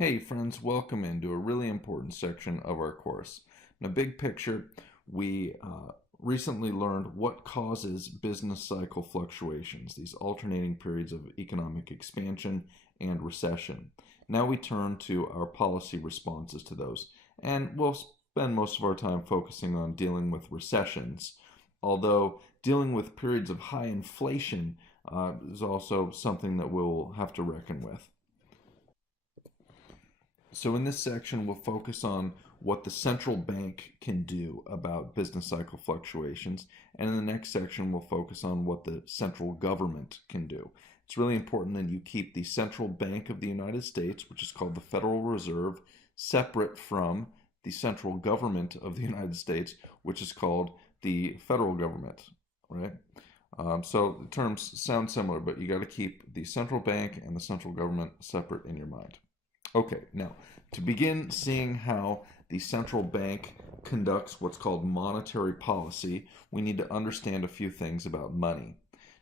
Hey friends, welcome into a really important section of our course. In a big picture, we recently learned what causes business cycle fluctuations, these alternating periods of economic expansion and recession. Now we turn to our policy responses to those, and we'll spend most of our time focusing on dealing with recessions, although dealing with periods of high inflation is also something that we'll have to reckon with. So in this section, we'll focus on what the central bank can do about business cycle fluctuations. And in the next section, we'll focus on what the central government can do. It's really important that you keep the central bank of the United States, which is called the Federal Reserve, separate from the central government of the United States, which is called the federal government, right? So the terms sound similar, but you got to keep the central bank and the central government separate in your mind. Okay, now to begin seeing how the central bank conducts what's called monetary policy, we need to understand a few things about money.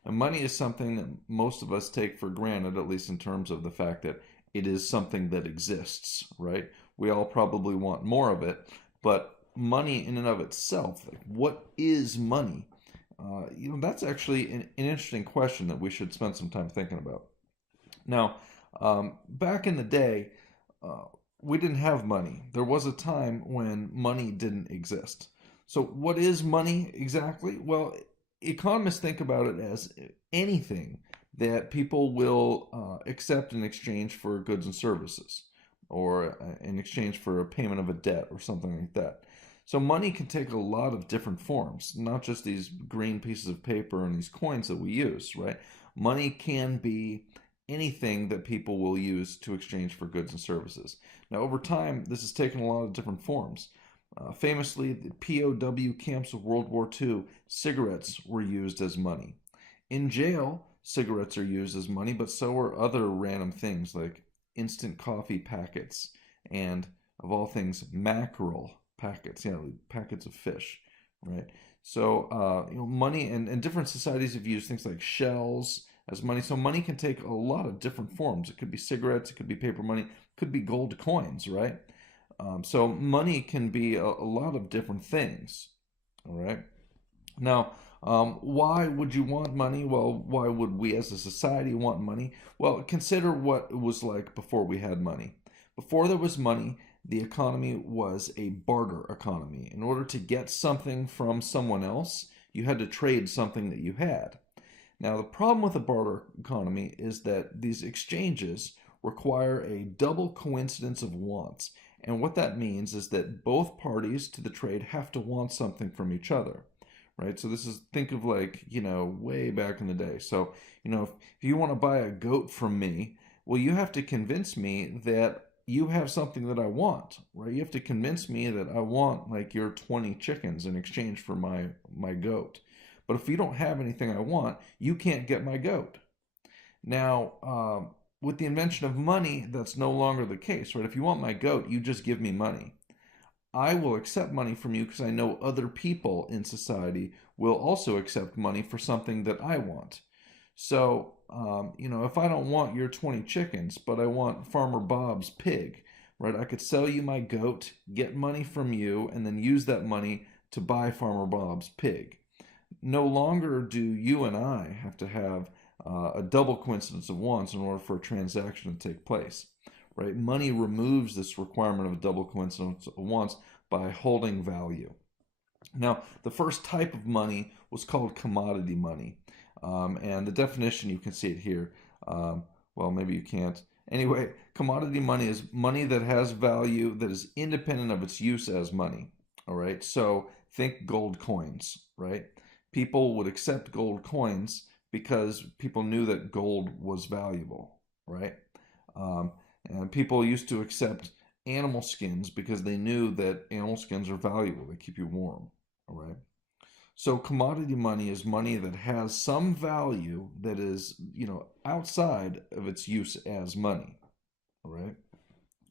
Now, money is something that most of us take for granted, at least in terms of the fact that it is something that exists, right? We all probably want more of it, but money in and of itself, like what is money? That's actually an interesting question that we should spend some time thinking about. Now, back in the day, we didn't have money. There was a time when money didn't exist. So, what is money exactly? Well, economists think about it as anything that people will accept in exchange for goods and services, or in exchange for a payment of a debt, or something like that. So, money can take a lot of different forms, not just these green pieces of paper and these coins that we use, right? Money can be anything that people will use to exchange for goods and services. Now, over time, this has taken a lot of different forms. Famously, the POW camps of World War II, cigarettes were used as money. In jail, cigarettes are used as money, but so are other random things like instant coffee packets and, of all things, mackerel packets, packets of fish, right? So, money and different societies have used things like shells as money. So money can take a lot of different forms. It could be cigarettes, it could be paper money, it could be gold coins, right? So money can be a lot of different things, all right? Now, why would you want money? Well, why would we as a society want money? Well, consider what it was like before we had money. Before there was money, the economy was a barter economy. In order to get something from someone else, you had to trade something that you had. Now, the problem with a barter economy is that these exchanges require a double coincidence of wants. And what that means is that both parties to the trade have to want something from each other, right? So this is, think of like, way back in the day. So, if you want to buy a goat from me, well, you have to convince me that you have something that I want, right? You have to convince me that I want like your 20 chickens in exchange for my goat. But if you don't have anything I want, you can't get my goat. Now, with the invention of money, that's no longer the case, right? If you want my goat, you just give me money. I will accept money from you because I know other people in society will also accept money for something that I want. So, if I don't want your 20 chickens, but I want Farmer Bob's pig, right? I could sell you my goat, get money from you, and then use that money to buy Farmer Bob's pig. No longer do you and I have to have a double coincidence of wants in order for a transaction to take place, right? Money removes this requirement of a double coincidence of wants by holding value. Now, the first type of money was called commodity money. And the definition, you can see it here. Well, maybe you can't. Anyway, commodity money is money that has value that is independent of its use as money. All right, so think gold coins, right? People would accept gold coins because people knew that gold was valuable, right? And people used to accept animal skins because they knew that animal skins are valuable. They keep you warm, all right? So commodity money is money that has some value that is, outside of its use as money, all right?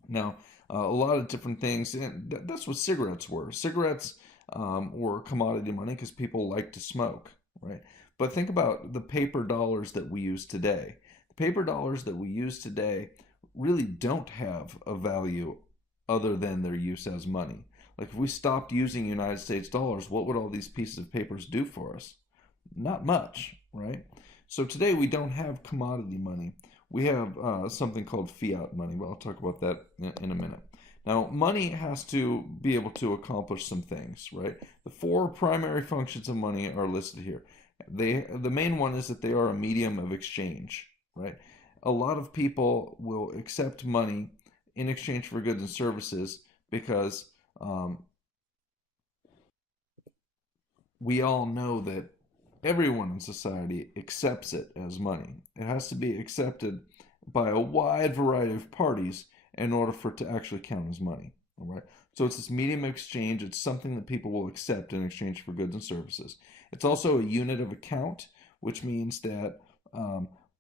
Now, a lot of different things, and that's what cigarettes were. Cigarettes were commodity money because people like to smoke, right? But think about the paper dollars that we use today. The paper dollars that we use today really don't have a value other than their use as money. Like if we stopped using United States dollars, what would all these pieces of papers do for us? Not much, right? So today we don't have commodity money. We have something called fiat money, but I'll talk about that in a minute. Now, money has to be able to accomplish some things, right? The four primary functions of money are listed here. The main one is that they are a medium of exchange, right? A lot of people will accept money in exchange for goods and services because we all know that everyone in society accepts it as money. It has to be accepted by a wide variety of parties in order for it to actually count as money. All right. So it's this medium of exchange. It's something that people will accept in exchange for goods and services. It's also a unit of account, which means that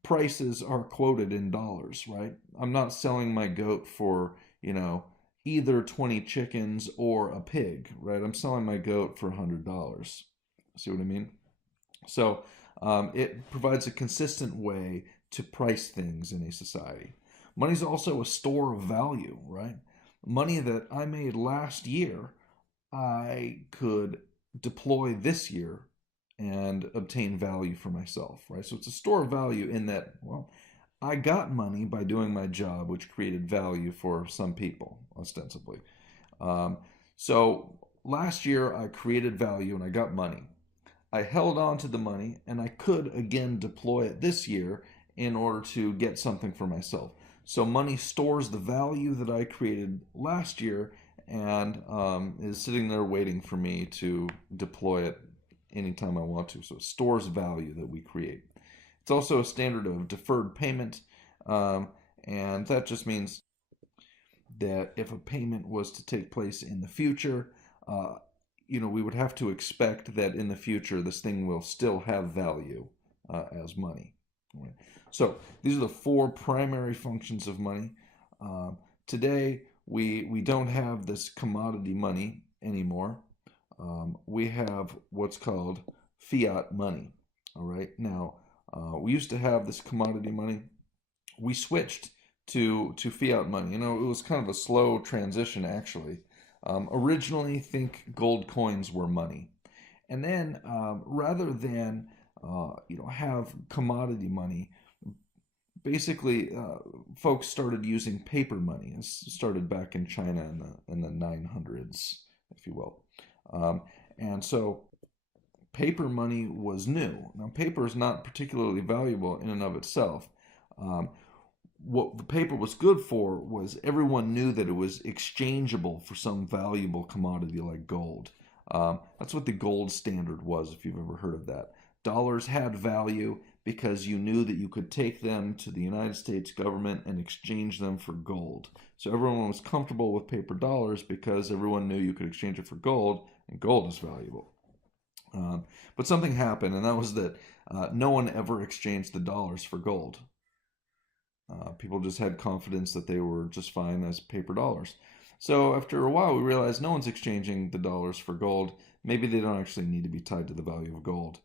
prices are quoted in dollars, right? I'm not selling my goat for, either 20 chickens or a pig, right? I'm selling my goat for $100. See what I mean? So it provides a consistent way to price things in a society. Money's also a store of value, right? Money that I made last year, I could deploy this year and obtain value for myself, right? So it's a store of value in that, well, I got money by doing my job, which created value for some people, ostensibly. So last year I created value and I got money. I held on to the money and I could again deploy it this year in order to get something for myself. So money stores the value that I created last year and is sitting there waiting for me to deploy it anytime I want to. So it stores value that we create. It's also a standard of deferred payment, and that just means that if a payment was to take place in the future, we would have to expect that in the future this thing will still have value as money. Right? So these are the four primary functions of money. Today we don't have this commodity money anymore. We have what's called fiat money. All right. Now we used to have this commodity money. We switched to fiat money. It was kind of a slow transition actually. Originally, think gold coins were money, and then rather than have commodity money, basically folks started using paper money. It started back in China in the 900s, if you will, and so paper money was new. Now, paper is not particularly valuable in and of itself. What the paper was good for was everyone knew that it was exchangeable for some valuable commodity like gold. That's what the gold standard was, if you've ever heard of that. Dollars had value because you knew that you could take them to the United States government and exchange them for gold. So everyone was comfortable with paper dollars because everyone knew you could exchange it for gold, and gold is valuable. But something happened, and that was that no one ever exchanged the dollars for gold. People just had confidence that they were just fine as paper dollars. So after a while, we realized no one's exchanging the dollars for gold. Maybe they don't actually need to be tied to the value of gold.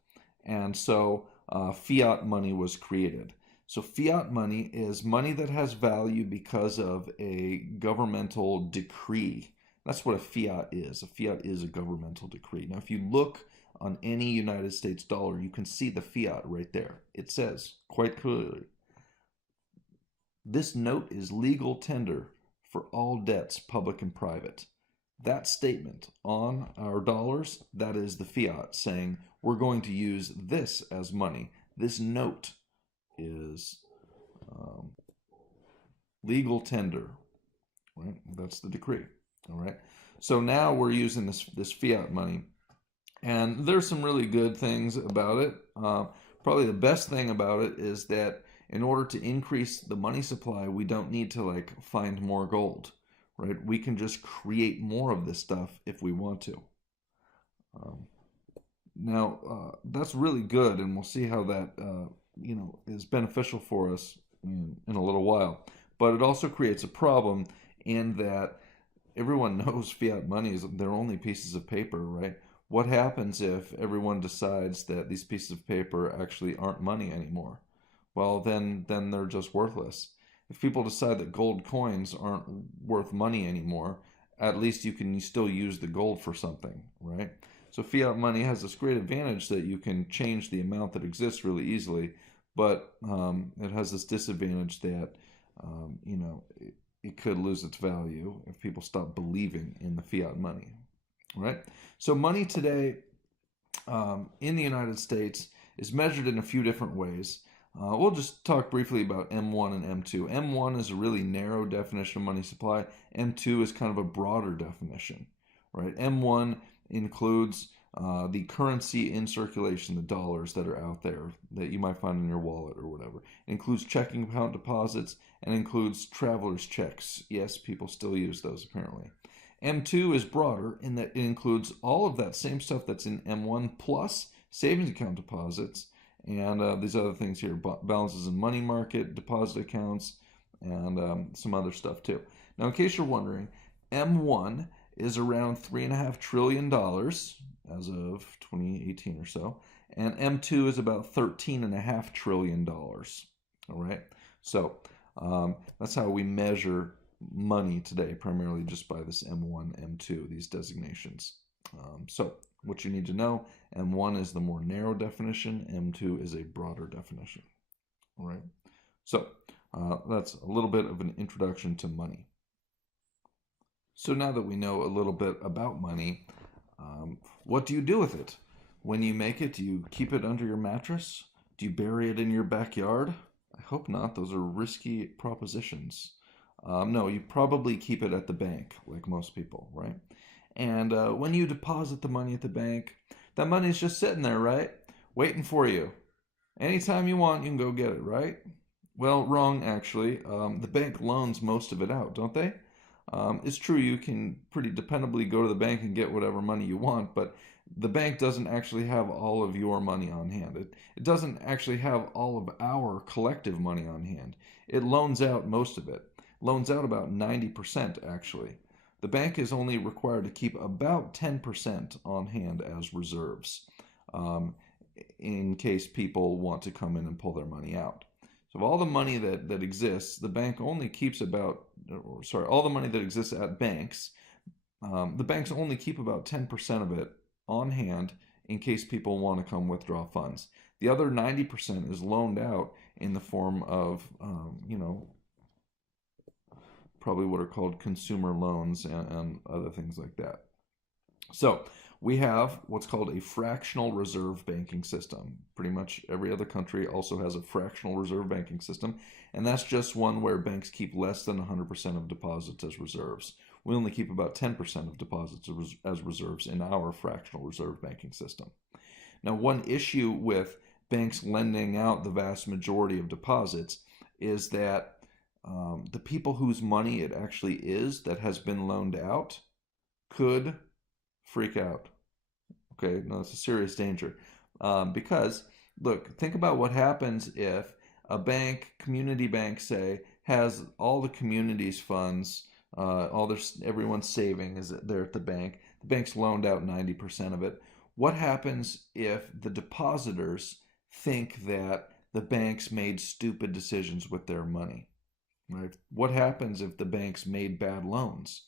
And so fiat money was created. So fiat money is money that has value because of a governmental decree. That's what a fiat is. A fiat is a governmental decree. Now, if you look on any United States dollar, you can see the fiat right there. It says quite clearly, "This note is legal tender for all debts, public and private." That statement on our dollars, that is the fiat saying we're going to use this as money. This note is legal tender, right? That's the decree, all right? So now we're using this fiat money, and there's some really good things about it. Probably the best thing about it is that in order to increase the money supply, we don't need to find more gold, right? We can just create more of this stuff if we want to. Now, that's really good, and we'll see how that is beneficial for us in a little while. But it also creates a problem in that everyone knows fiat money is they're only pieces of paper, right? What happens if everyone decides that these pieces of paper actually aren't money anymore? Well, then they're just worthless. If people decide that gold coins aren't worth money anymore, at least you can still use the gold for something, right? So fiat money has this great advantage that you can change the amount that exists really easily, but it has this disadvantage that it could lose its value if people stop believing in the fiat money, right? So money today in the United States is measured in a few different ways. We'll just talk briefly about M1 and M2. M1 is a really narrow definition of money supply. M2 is kind of a broader definition, right? M1 includes the currency in circulation, the dollars that are out there that you might find in your wallet or whatever. It includes checking account deposits and includes traveler's checks. Yes, people still use those apparently. M2 is broader in that it includes all of that same stuff that's in M1 plus savings account deposits and these other things here, balances in money market, deposit accounts, and some other stuff too. Now, in case you're wondering, M1 is around $3.5 trillion as of 2018 or so, and M2 is about $13.5 trillion. All right, so that's how we measure money today, primarily just by this M1, M2, these designations. So what you need to know, M1 is the more narrow definition, M2 is a broader definition. All right, so that's a little bit of an introduction to money. So now that we know a little bit about money, what do you do with it? When you make it, do you keep it under your mattress? Do you bury it in your backyard? I hope not. Those are risky propositions. No, you probably keep it at the bank, like most people, right? And when you deposit the money at the bank, that money is just sitting there, right? Waiting for you. Anytime you want, you can go get it, right? Well, wrong, actually. The bank loans most of it out, don't they? It's true you can pretty dependably go to the bank and get whatever money you want, but the bank doesn't actually have all of your money on hand. It doesn't actually have all of our collective money on hand. It loans out most of it. Loans out about 90% actually. The bank is only required to keep about 10% on hand as reserves in case people want to come in and pull their money out. So of all the money that exists, the bank only keeps all the money that exists at banks, the banks only keep about 10% of it on hand in case people want to come withdraw funds. The other 90% is loaned out in the form of, probably what are called consumer loans and other things like that. So we have what's called a fractional reserve banking system. Pretty much every other country also has a fractional reserve banking system, and that's just one where banks keep less than 100% of deposits as reserves. We only keep about 10% of deposits as reserves in our fractional reserve banking system. Now, one issue with banks lending out the vast majority of deposits is that the people whose money it actually is that has been loaned out could freak out. Okay, no, it's a serious danger. Because, look, think about what happens if a bank, community bank, say, has all the community's funds, everyone's saving is there at the bank. The bank's loaned out 90% of it. What happens if the depositors think that the banks made stupid decisions with their money? Right? What happens if the banks made bad loans?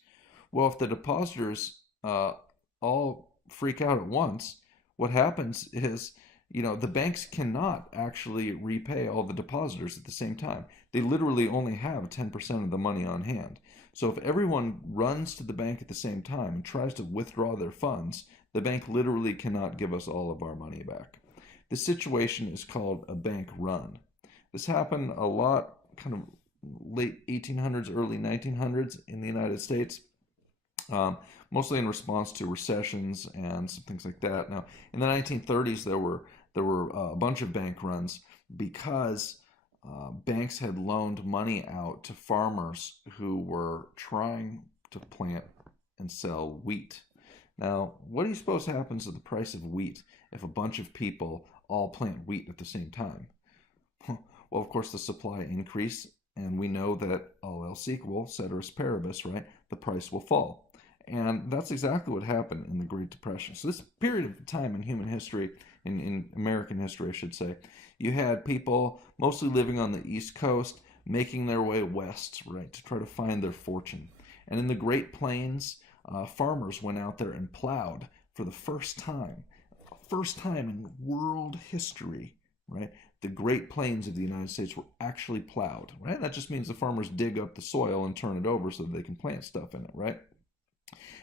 Well, if the depositors all freak out at once, what happens is, the banks cannot actually repay all the depositors at the same time. They literally only have 10% of the money on hand. So if everyone runs to the bank at the same time and tries to withdraw their funds, the bank literally cannot give us all of our money back. This situation is called a bank run. This happened a lot, kind of late 1800s, early 1900s in the United States, mostly in response to recessions and some things like that. Now, in the 1930s, there were a bunch of bank runs because banks had loaned money out to farmers who were trying to plant and sell wheat. Now, what do you suppose happens to the price of wheat if a bunch of people all plant wheat at the same time? Well, of course, the supply increase, and we know that all else equal, ceteris paribus, right? The price will fall. And that's exactly what happened in the Great Depression. So this period of time in human history, in American history, I should say, you had people mostly living on the East Coast making their way west, right, to try to find their fortune. And in the Great Plains, farmers went out there and plowed for the first time in world history, right? The Great Plains of the United States were actually plowed, right? That just means the farmers dig up the soil and turn it over so that they can plant stuff in it, right?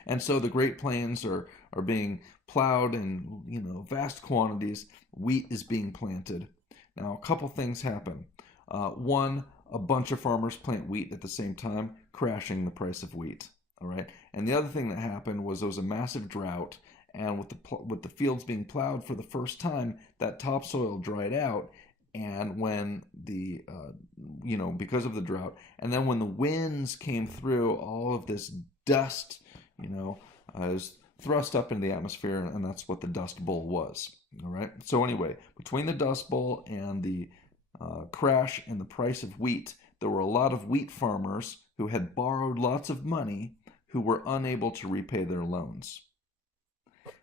And so the Great Plains are being plowed in vast quantities. Wheat is being planted. Now a couple things happen. One, a bunch of farmers plant wheat at the same time, crashing the price of wheat. All right. And the other thing that happened was there was a massive drought, and with the fields being plowed for the first time, that topsoil dried out. And when because of the drought, and then when the winds came through, all of this dust is thrust up into the atmosphere, and that's what the Dust Bowl was. All right. So anyway, between the Dust Bowl and the crash in the price of wheat, there were a lot of wheat farmers who had borrowed lots of money who were unable to repay their loans.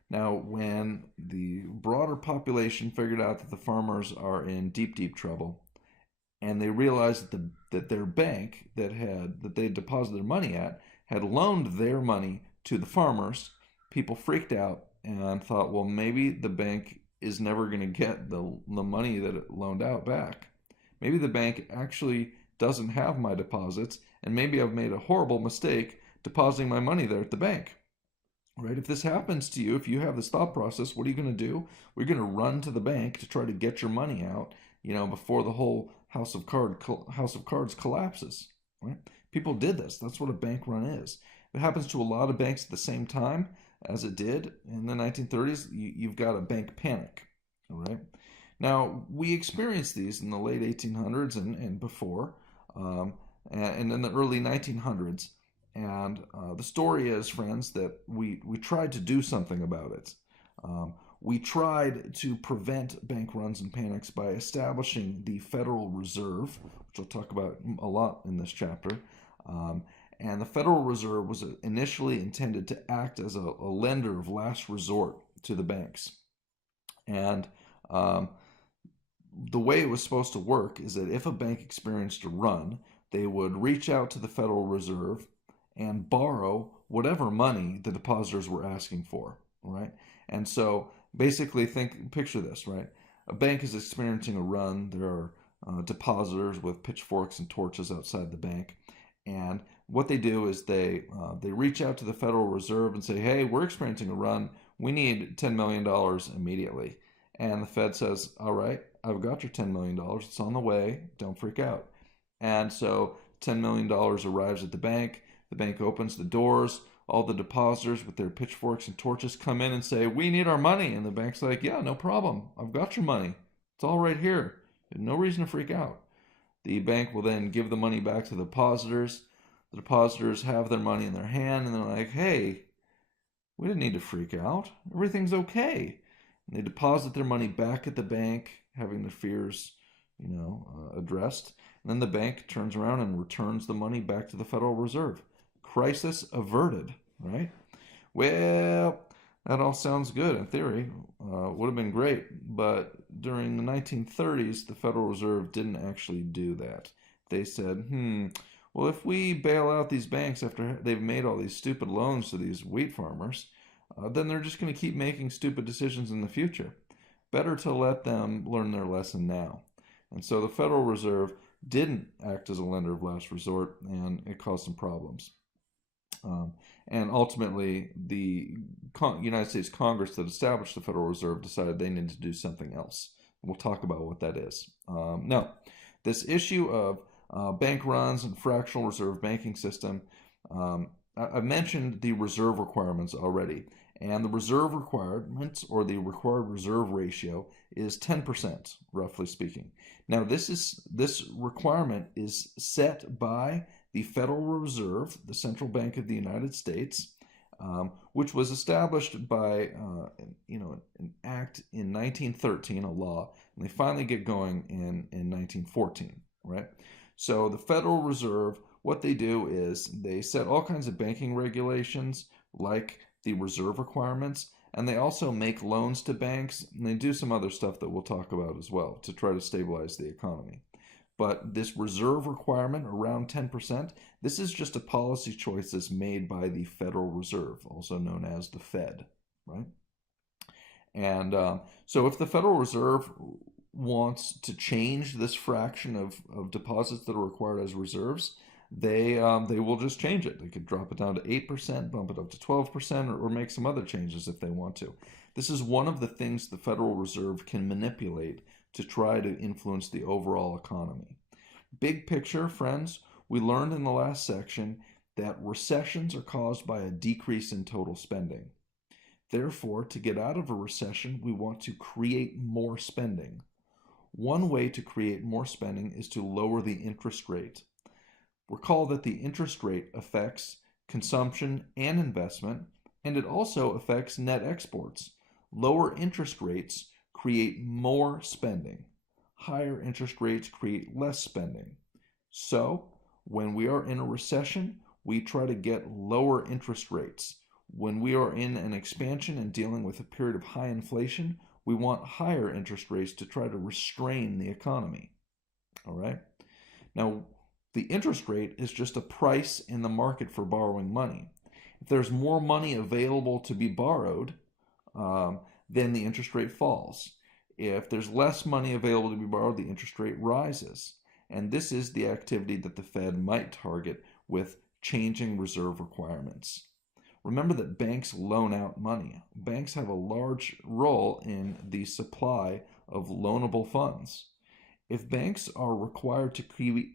Now, when the broader population figured out that the farmers are in deep, deep trouble, and they realized that their bank that they had deposited their money at had loaned their money to the farmers, people freaked out and thought, well, maybe the bank is never going to get the money that it loaned out back. Maybe the bank actually doesn't have my deposits, and maybe I've made a horrible mistake depositing my money there at the bank. Right? If this happens to you, if you have this thought process, what are you going to do? We're going to run to the bank to try to get your money out, before the whole house of cards collapses. Right? People did this. That's what a bank run is. It happens to a lot of banks at the same time as it did in the 1930s. You've got a bank panic. All right. Now, we experienced these in the late 1800s and before, and in the early 1900s. And the story is, friends, that we tried to do something about it. We tried to prevent bank runs and panics by establishing the Federal Reserve, which I'll talk about a lot in this chapter. And the Federal Reserve was initially intended to act as a lender of last resort to the banks. And the way it was supposed to work is that if a bank experienced a run, they would reach out to the Federal Reserve and borrow whatever money the depositors were asking for, right? And so basically picture this, right? A bank is experiencing a run. There are depositors with pitchforks and torches outside the bank. And what they do is they reach out to the Federal Reserve and say, hey, we're experiencing a run. We need $10 million immediately. And the Fed says, all right, I've got your $10 million. It's on the way. Don't freak out. And so $10 million arrives at the bank. The bank opens the doors. All the depositors with their pitchforks and torches come in and say, we need our money. And the bank's like, yeah, no problem. I've got your money. It's all right here. No reason to freak out. The bank will then give the money back to the depositors. The depositors have their money in their hand, and they're like, hey, we didn't need to freak out. Everything's okay. And they deposit their money back at the bank, having their fears, addressed. And then the bank turns around and returns the money back to the Federal Reserve. Crisis averted, right? Well, that all sounds good in theory. Would have been great. But during the 1930s, the Federal Reserve didn't actually do that. They said, well, if we bail out these banks after they've made all these stupid loans to these wheat farmers, then they're just going to keep making stupid decisions in the future. Better to let them learn their lesson now. And so the Federal Reserve didn't act as a lender of last resort, and it caused some problems. And ultimately, the United States Congress that established the Federal Reserve decided they needed to do something else. We'll talk about what that is. Now, this issue of bank runs and fractional reserve banking system, I mentioned the reserve requirements already. And the reserve requirements, or the required reserve ratio, is 10%, roughly speaking. Now, this requirement is set by the Federal Reserve, the central bank of the United States, which was established by an act in 1913, a law, and they finally get going in 1914, right? So the Federal Reserve, what they do is they set all kinds of banking regulations, like the reserve requirements, and they also make loans to banks, and they do some other stuff that we'll talk about as well to try to stabilize the economy. But this reserve requirement around 10%, this is just a policy choice that's made by the Federal Reserve, also known as the Fed, right? And so if the Federal Reserve wants to change this fraction of deposits that are required as reserves, they will just change it. They could drop it down to 8%, bump it up to 12%, or make some other changes if they want to. This is one of the things the Federal Reserve can manipulate to try to influence the overall economy. Big picture, friends, we learned in the last section that recessions are caused by a decrease in total spending. Therefore, to get out of a recession, we want to create more spending. One way to create more spending is to lower the interest rate. Recall that the interest rate affects consumption and investment, and it also affects net exports. Lower interest rates create more spending. Higher interest rates create less spending. So, when we are in a recession, we try to get lower interest rates. When we are in an expansion and dealing with a period of high inflation, we want higher interest rates to try to restrain the economy. All right? Now, the interest rate is just a price in the market for borrowing money. If there's more money available to be borrowed, then the interest rate falls. If there's less money available to be borrowed, the interest rate rises. And this is the activity that the Fed might target with changing reserve requirements. Remember that banks loan out money. Banks have a large role in the supply of loanable funds. If banks are required to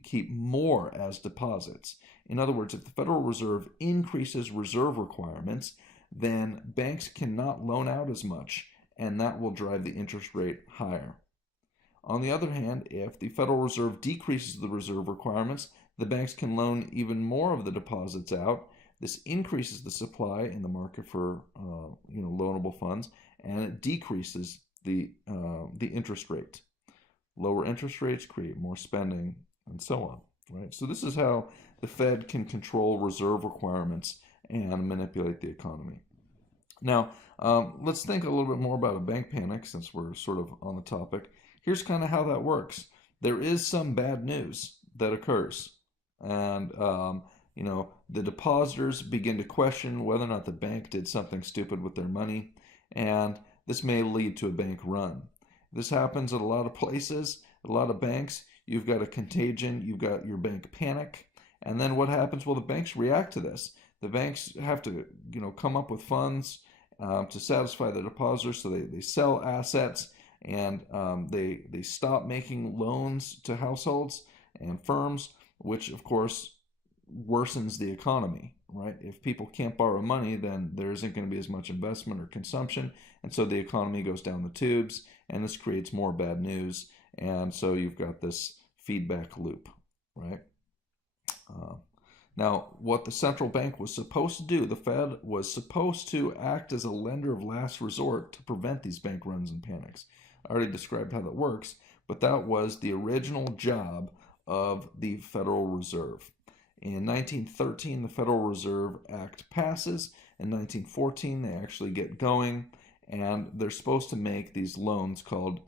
keep more as deposits, in other words, if the Federal Reserve increases reserve requirements, then banks cannot loan out as much, and that will drive the interest rate higher. On the other hand, if the Federal Reserve decreases the reserve requirements, the banks can loan even more of the deposits out. This increases the supply in the market for loanable funds, and it decreases the interest rate. Lower interest rates create more spending, and so on. Right. So this is how the Fed can control reserve requirements and manipulate the economy. Now, let's think a little bit more about a bank panic since we're sort of on the topic. Here's kind of how that works. There is some bad news that occurs, and the depositors begin to question whether or not the bank did something stupid with their money, and this may lead to a bank run. This happens at a lot of places, a lot of banks. You've got a contagion, you've got your bank panic, and then what happens? Well, the banks react to this. The banks have to, come up with funds to satisfy the depositors, so they sell assets and they stop making loans to households and firms, which of course worsens the economy, right? If people can't borrow money, then there isn't going to be as much investment or consumption, and so the economy goes down the tubes, and this creates more bad news, and so you've got this feedback loop, right? Now, what the central bank was supposed to do, the Fed was supposed to act as a lender of last resort to prevent these bank runs and panics. I already described how that works, but that was the original job of the Federal Reserve. In 1913, the Federal Reserve Act passes. In 1914, they actually get going, and they're supposed to make these loans called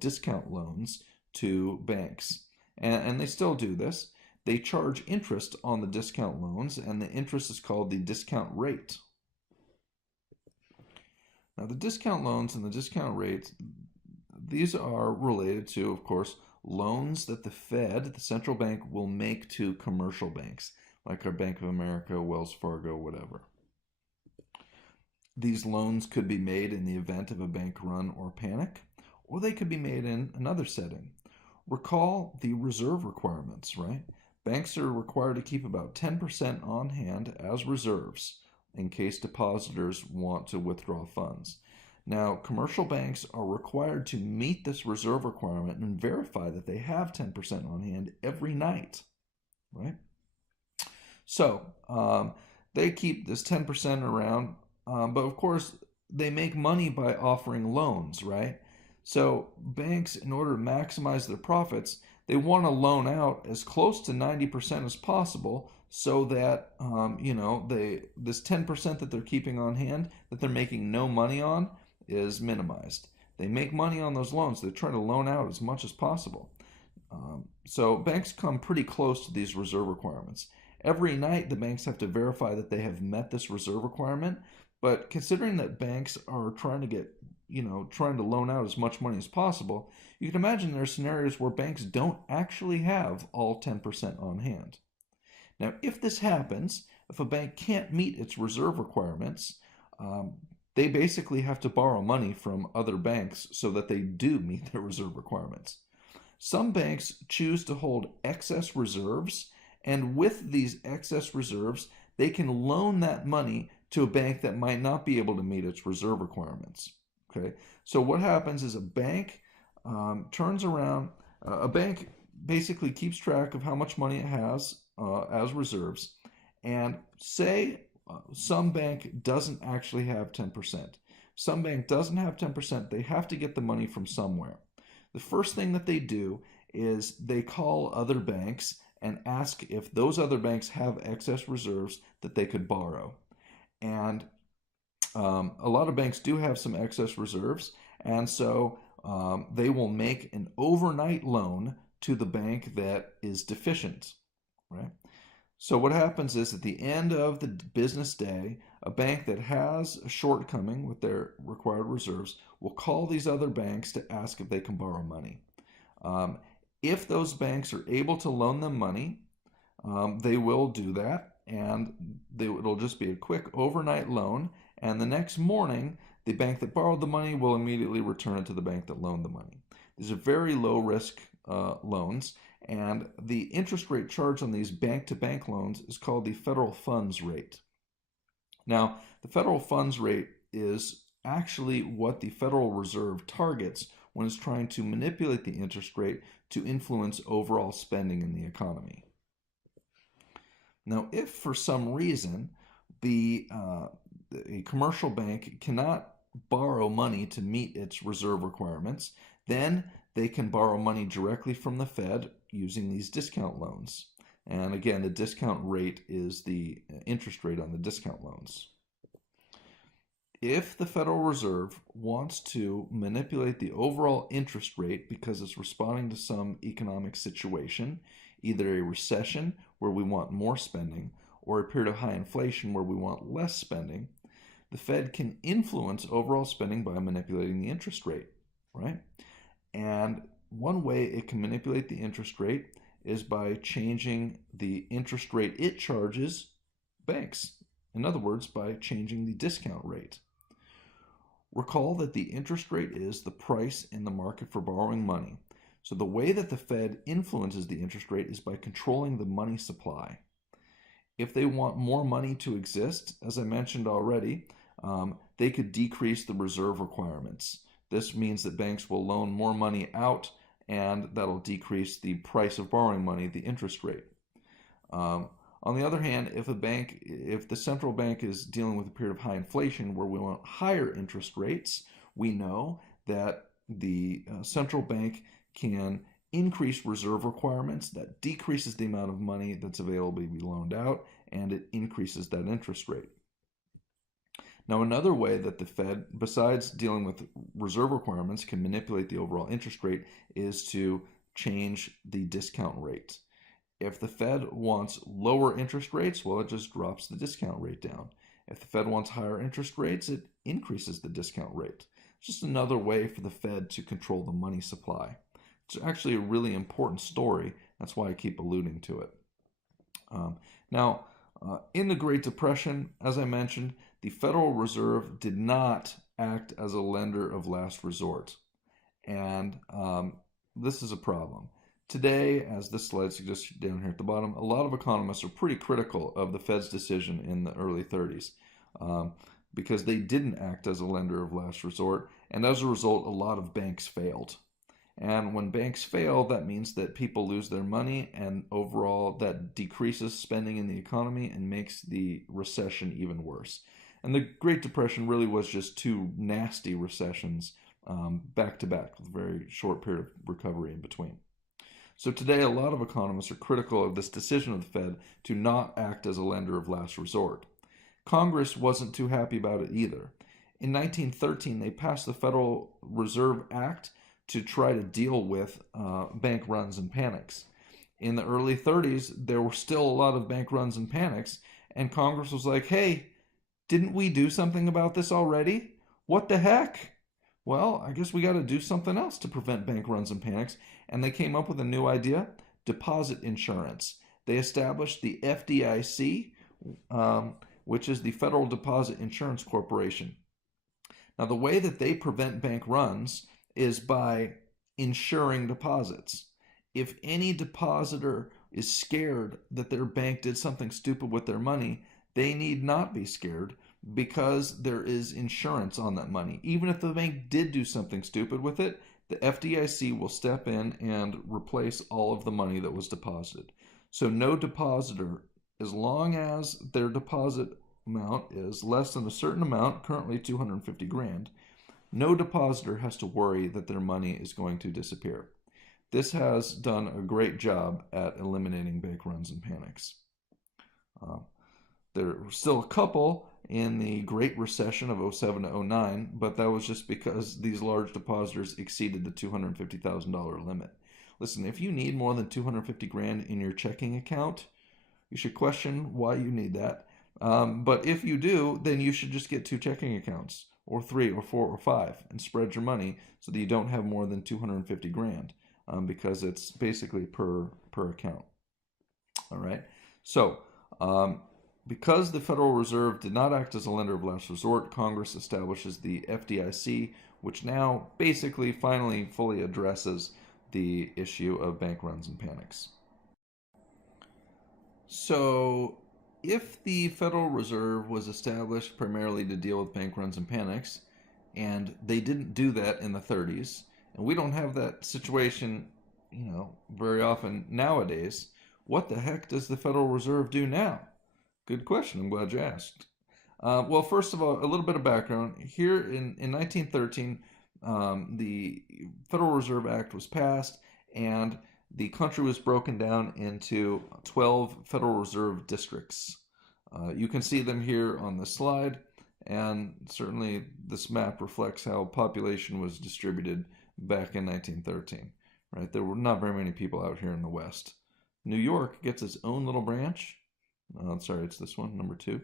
discount loans to banks. And they still do this. They charge interest on the discount loans, and the interest is called the discount rate. Now, the discount loans and the discount rate, these are related to, of course, loans that the Fed, the central bank, will make to commercial banks, like our Bank of America, Wells Fargo, whatever. These loans could be made in the event of a bank run or panic, or they could be made in another setting. Recall the reserve requirements, right? Banks are required to keep about 10% on hand as reserves in case depositors want to withdraw funds. Now, commercial banks are required to meet this reserve requirement and verify that they have 10% on hand every night, right? So, they keep this 10% around, but of course, they make money by offering loans, right? So, banks, in order to maximize their profits, they want to loan out as close to 90% as possible so that, this 10% that they're keeping on hand, that they're making no money on, is minimized. They make money on those loans. They try to loan out as much as possible. So banks come pretty close to these reserve requirements. Every night, the banks have to verify that they have met this reserve requirement. But considering that banks are trying to trying to loan out as much money as possible, you can imagine there are scenarios where banks don't actually have all 10% on hand. Now, if this happens, if a bank can't meet its reserve requirements, they basically have to borrow money from other banks so that they do meet their reserve requirements. Some banks choose to hold excess reserves, and with these excess reserves, they can loan that money to a bank that might not be able to meet its reserve requirements. Okay, so what happens is a bank turns around, a bank basically keeps track of how much money it has as reserves, and say some bank doesn't actually have 10%. Some bank doesn't have 10%, they have to get the money from somewhere. The first thing that they do is they call other banks and ask if those other banks have excess reserves that they could borrow. And a lot of banks do have some excess reserves, and so they will make an overnight loan to the bank that is deficient, right? So what happens is at the end of the business day, a bank that has a shortcoming with their required reserves will call these other banks to ask if they can borrow money. If those banks are able to loan them money, they will do that, and it'll just be a quick overnight loan, and the next morning, the bank that borrowed the money will immediately return it to the bank that loaned the money. These are very low risk loans, and the interest rate charged on these bank-to-bank loans is called the federal funds rate. Now, the federal funds rate is actually what the Federal Reserve targets when it's trying to manipulate the interest rate to influence overall spending in the economy. Now, if for some reason a commercial bank cannot borrow money to meet its reserve requirements, then they can borrow money directly from the Fed using these discount loans. And again, the discount rate is the interest rate on the discount loans. If the Federal Reserve wants to manipulate the overall interest rate because it's responding to some economic situation, either a recession where we want more spending or a period of high inflation where we want less spending, the Fed can influence overall spending by manipulating the interest rate, right? And one way it can manipulate the interest rate is by changing the interest rate it charges banks. In other words, by changing the discount rate. Recall that the interest rate is the price in the market for borrowing money. So the way that the Fed influences the interest rate is by controlling the money supply. If they want more money to exist, as I mentioned already, they could decrease the reserve requirements. This means that banks will loan more money out, and that'll decrease the price of borrowing money, the interest rate. On the other hand, if the central bank is dealing with a period of high inflation where we want higher interest rates, we know that the central bank can increase reserve requirements. That decreases the amount of money that's available to be loaned out, and it increases that interest rate. Now, another way that the Fed, besides dealing with reserve requirements, can manipulate the overall interest rate is to change the discount rate. If the Fed wants lower interest rates, well, it just drops the discount rate down. If the Fed wants higher interest rates, it increases the discount rate. It's just another way for the Fed to control the money supply. It's actually a really important story. That's why I keep alluding to it. In the Great Depression, as I mentioned, the Federal Reserve did not act as a lender of last resort. And this is a problem. Today, as this slide suggests down here at the bottom, a lot of economists are pretty critical of the Fed's decision in the early 30s because they didn't act as a lender of last resort, and as a result, a lot of banks failed. And when banks fail, that means that people lose their money, and overall that decreases spending in the economy and makes the recession even worse. And the Great Depression really was just two nasty recessions back to back with a very short period of recovery in between. So today, a lot of economists are critical of this decision of the Fed to not act as a lender of last resort. Congress wasn't too happy about it either. In 1913, they passed the Federal Reserve Act to try to deal with bank runs and panics. In the early 30s, there were still a lot of bank runs and panics, and Congress was like, hey, didn't we do something about this already? What the heck? Well, I guess we got to do something else to prevent bank runs and panics. And they came up with a new idea: deposit insurance. They established the FDIC, which is the Federal Deposit Insurance Corporation. Now, the way that they prevent bank runs is by insuring deposits. If any depositor is scared that their bank did something stupid with their money, they need not be scared because there is insurance on that money. Even if the bank did do something stupid with it, the FDIC will step in and replace all of the money that was deposited. So no depositor, as long as their deposit amount is less than a certain amount, currently 250 grand, no depositor has to worry that their money is going to disappear. This has done a great job at eliminating bank runs and panics. There were still a couple in the Great Recession of 07 to 09, but that was just because these large depositors exceeded the $250,000 limit. Listen, if you need more than 250 grand in your checking account, you should question why you need that. But if you do, then you should just get 2 checking accounts, or 3, or 4, or 5, and spread your money so that you don't have more than 250 grand, because it's basically per account. All right. So, because the Federal Reserve did not act as a lender of last resort, Congress establishes the FDIC, which now basically finally fully addresses the issue of bank runs and panics. So, if the Federal Reserve was established primarily to deal with bank runs and panics, and they didn't do that in the 30s, and we don't have that situation, very often nowadays, what the heck does the Federal Reserve do now? Good question. I'm glad you asked. Well, first of all, a little bit of background. Here in 1913, the Federal Reserve Act was passed, and the country was broken down into 12 Federal Reserve districts. You can see them here on the slide, and certainly this map reflects how population was distributed back in 1913. Right? There were not very many people out here in the West. New York gets its own little branch. Sorry, it's this one, number 2.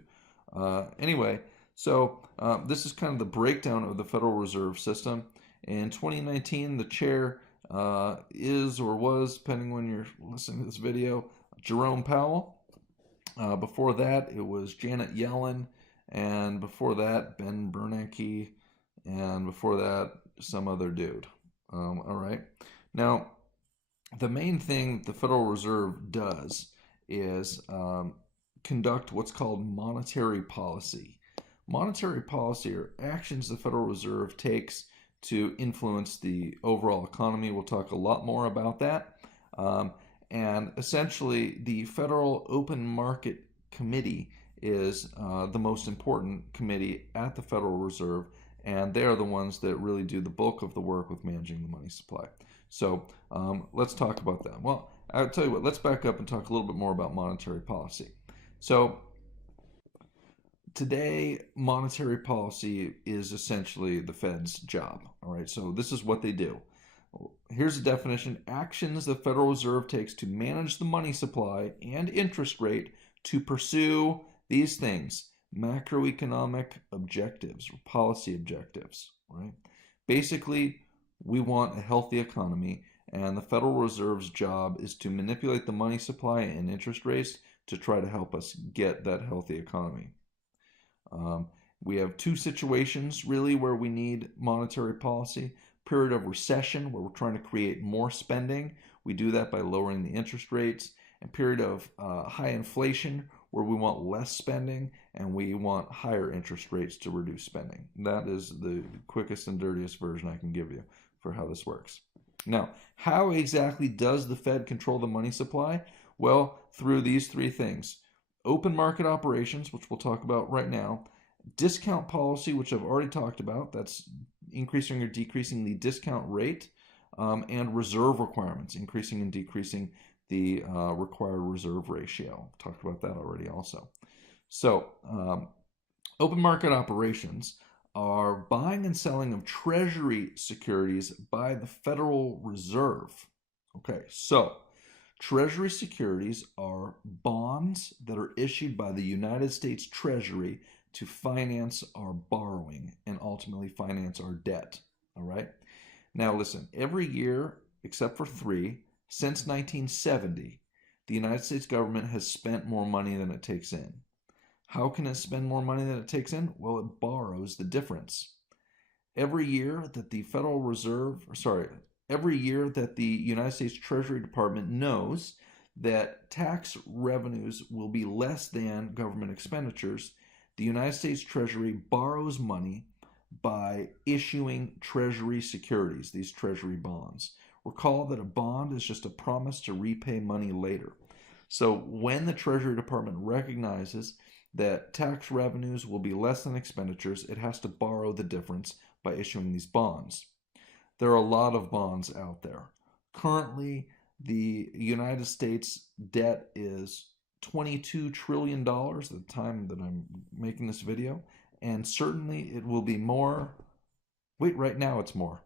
Anyway, so this is kind of the breakdown of the Federal Reserve System. In 2019, the chair is or was, depending when you're listening to this video, Jerome Powell. Before that, it was Janet Yellen, and before that, Ben Bernanke, and before that, some other dude. All right. Now, the main thing the Federal Reserve does is conduct what's called monetary policy. Monetary policy are actions the Federal Reserve takes to influence the overall economy. We'll talk a lot more about that. And essentially, the Federal Open Market Committee is the most important committee at the Federal Reserve, and they are the ones that really do the bulk of the work with managing the money supply. So let's talk about that. Well, I'll tell you what, let's back up and talk a little bit more about monetary policy. So today, monetary policy is essentially the Fed's job. All right, so this is what they do. Here's the definition: actions the Federal Reserve takes to manage the money supply and interest rate to pursue these things: macroeconomic objectives or policy objectives, right? Basically, we want a healthy economy, and the Federal Reserve's job is to manipulate the money supply and interest rates to try to help us get that healthy economy. We have 2 situations really where we need monetary policy. Period of recession, where we're trying to create more spending. We do that by lowering the interest rates. And period of high inflation, where we want less spending and we want higher interest rates to reduce spending. That is the quickest and dirtiest version I can give you for how this works. Now, how exactly does the Fed control the money supply? Well, through these 3 things: open market operations, which we'll talk about right now; discount policy, which I've already talked about, that's increasing or decreasing the discount rate; and reserve requirements, increasing and decreasing the required reserve ratio. Talked about that already also. So, open market operations are buying and selling of treasury securities by the Federal Reserve. Okay, so Treasury securities are bonds that are issued by the United States Treasury to finance our borrowing and ultimately finance our debt. All right? Now listen, every year except for 3, since 1970, the United States government has spent more money than it takes in. How can it spend more money than it takes in? Well, it borrows the difference. Every year that the every year that the United States Treasury Department knows that tax revenues will be less than government expenditures, the United States Treasury borrows money by issuing Treasury securities, these Treasury bonds. Recall that a bond is just a promise to repay money later. So when the Treasury Department recognizes that tax revenues will be less than expenditures, it has to borrow the difference by issuing these bonds. There are a lot of bonds out there. Currently, the United States debt is $22 trillion at the time that I'm making this video, and certainly it will be more. Wait, right now it's more.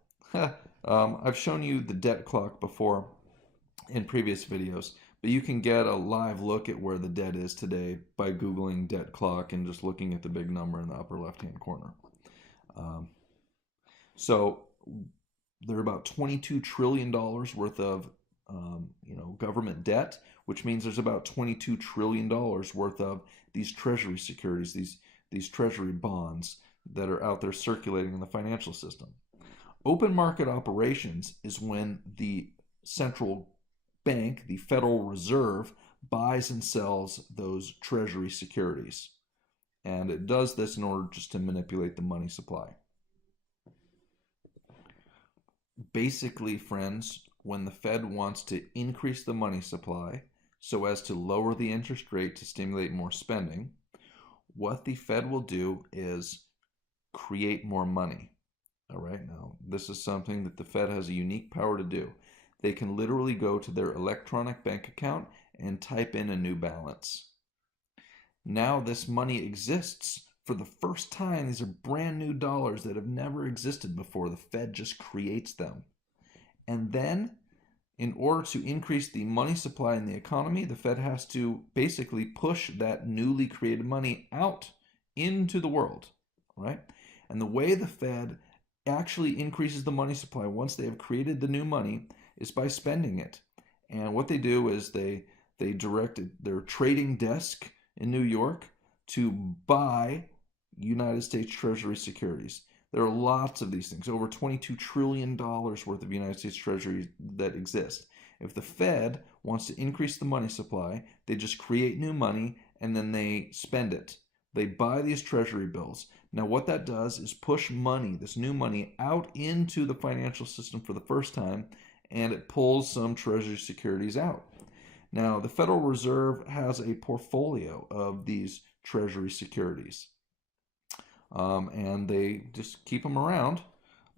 I've shown you the debt clock before in previous videos, but you can get a live look at where the debt is today by Googling debt clock and just looking at the big number in the upper left-hand corner. So there are about $22 trillion worth of government debt, which means there's about $22 trillion worth of these treasury securities, these treasury bonds that are out there circulating in the financial system. Open market operations is when the central bank, the Federal Reserve, buys and sells those treasury securities. And it does this in order just to manipulate the money supply. Basically, friends, when the Fed wants to increase the money supply so as to lower the interest rate to stimulate more spending, what the Fed will do is create more money. All right, now this is something that the Fed has a unique power to do. They can literally go to their electronic bank account and type in a new balance. Now this money exists for the first time. These are brand new dollars that have never existed before. The Fed just creates them. And then, in order to increase the money supply in the economy, the Fed has to basically push that newly created money out into the world, right? And the way the Fed actually increases the money supply once they have created the new money is by spending it. And what they do is they direct their trading desk in New York to buy United States Treasury securities. There are lots of these things, over $22 trillion worth of United States Treasury that exist. If the Fed wants to increase the money supply, they just create new money and then they spend it. They buy these Treasury bills. Now what that does is push money, this new money, out into the financial system for the first time, and it pulls some Treasury securities out. Now the Federal Reserve has a portfolio of these Treasury securities. And they just keep them around.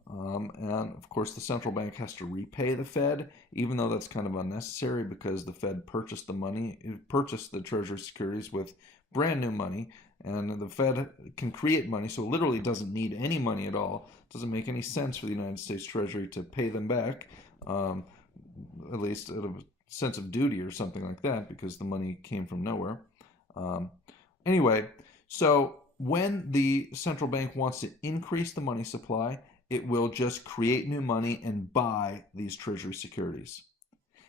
And of course the central bank has to repay the Fed, even though that's kind of unnecessary because the Fed purchased the Treasury securities with brand new money, and the Fed can create money, so it literally doesn't need any money at all. It doesn't make any sense for the United States Treasury to pay them back, at least out of a sense of duty or something like that, because the money came from nowhere. Anyway, so when the central bank wants to increase the money supply, it will just create new money and buy these Treasury securities.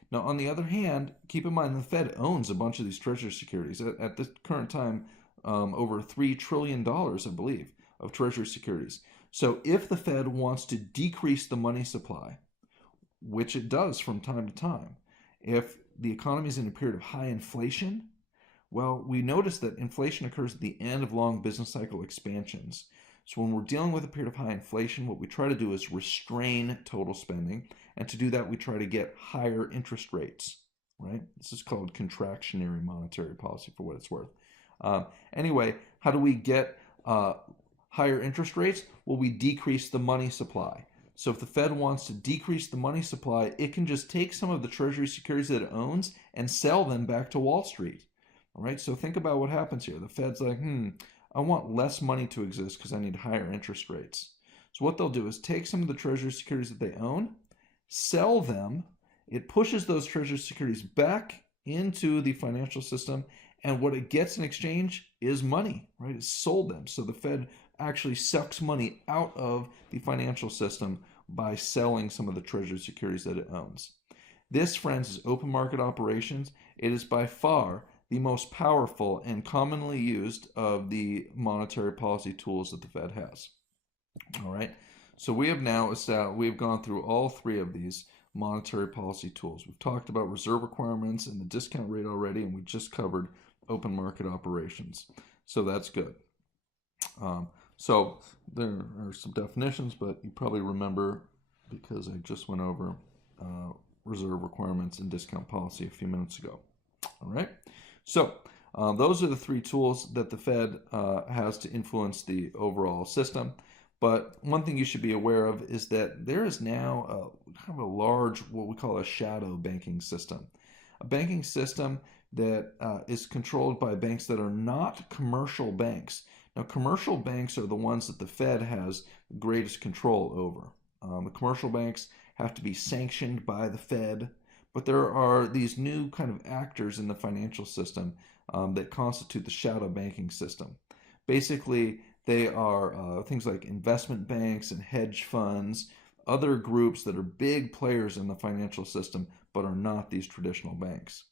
Now, on the other hand, keep in mind the Fed owns a bunch of these Treasury securities. At the current time, over $3 trillion, I believe, of Treasury securities. So if the Fed wants to decrease the money supply, which it does from time to time, if the economy is in a period of high inflation, well, we notice that inflation occurs at the end of long business cycle expansions. So when we're dealing with a period of high inflation, what we try to do is restrain total spending. And to do that, we try to get higher interest rates, right? This is called contractionary monetary policy for what it's worth. Anyway, how do we get higher interest rates? Well, we decrease the money supply. So if the Fed wants to decrease the money supply, it can just take some of the Treasury securities that it owns and sell them back to Wall Street. All right, so think about what happens here. The Fed's like, I want less money to exist because I need higher interest rates. So what they'll do is take some of the Treasury securities that they own, sell them, it pushes those treasury securities back into the financial system, and what it gets in exchange is money, right? It sold them. So the Fed actually sucks money out of the financial system by selling some of the treasury securities that it owns. This, friends, is open market operations. It is by far the most powerful and commonly used of the monetary policy tools that the Fed has. All right. So we have now we've gone through all three of these monetary policy tools. We've talked about reserve requirements and the discount rate already, and we just covered open market operations. So that's good. So there are some definitions, but you probably remember because I just went over reserve requirements and discount policy a few minutes ago. All right. So those are the three tools that the Fed has to influence the overall system. But one thing you should be aware of is that there is now kind of a large, what we call a shadow banking system. A banking system that is controlled by banks that are not commercial banks. Now, commercial banks are the ones that the Fed has the greatest control over. The commercial banks have to be sanctioned by the Fed, but there are these new kind of actors in the financial system that constitute the shadow banking system. Basically, they are things like investment banks and hedge funds, other groups that are big players in the financial system, but are not these traditional banks.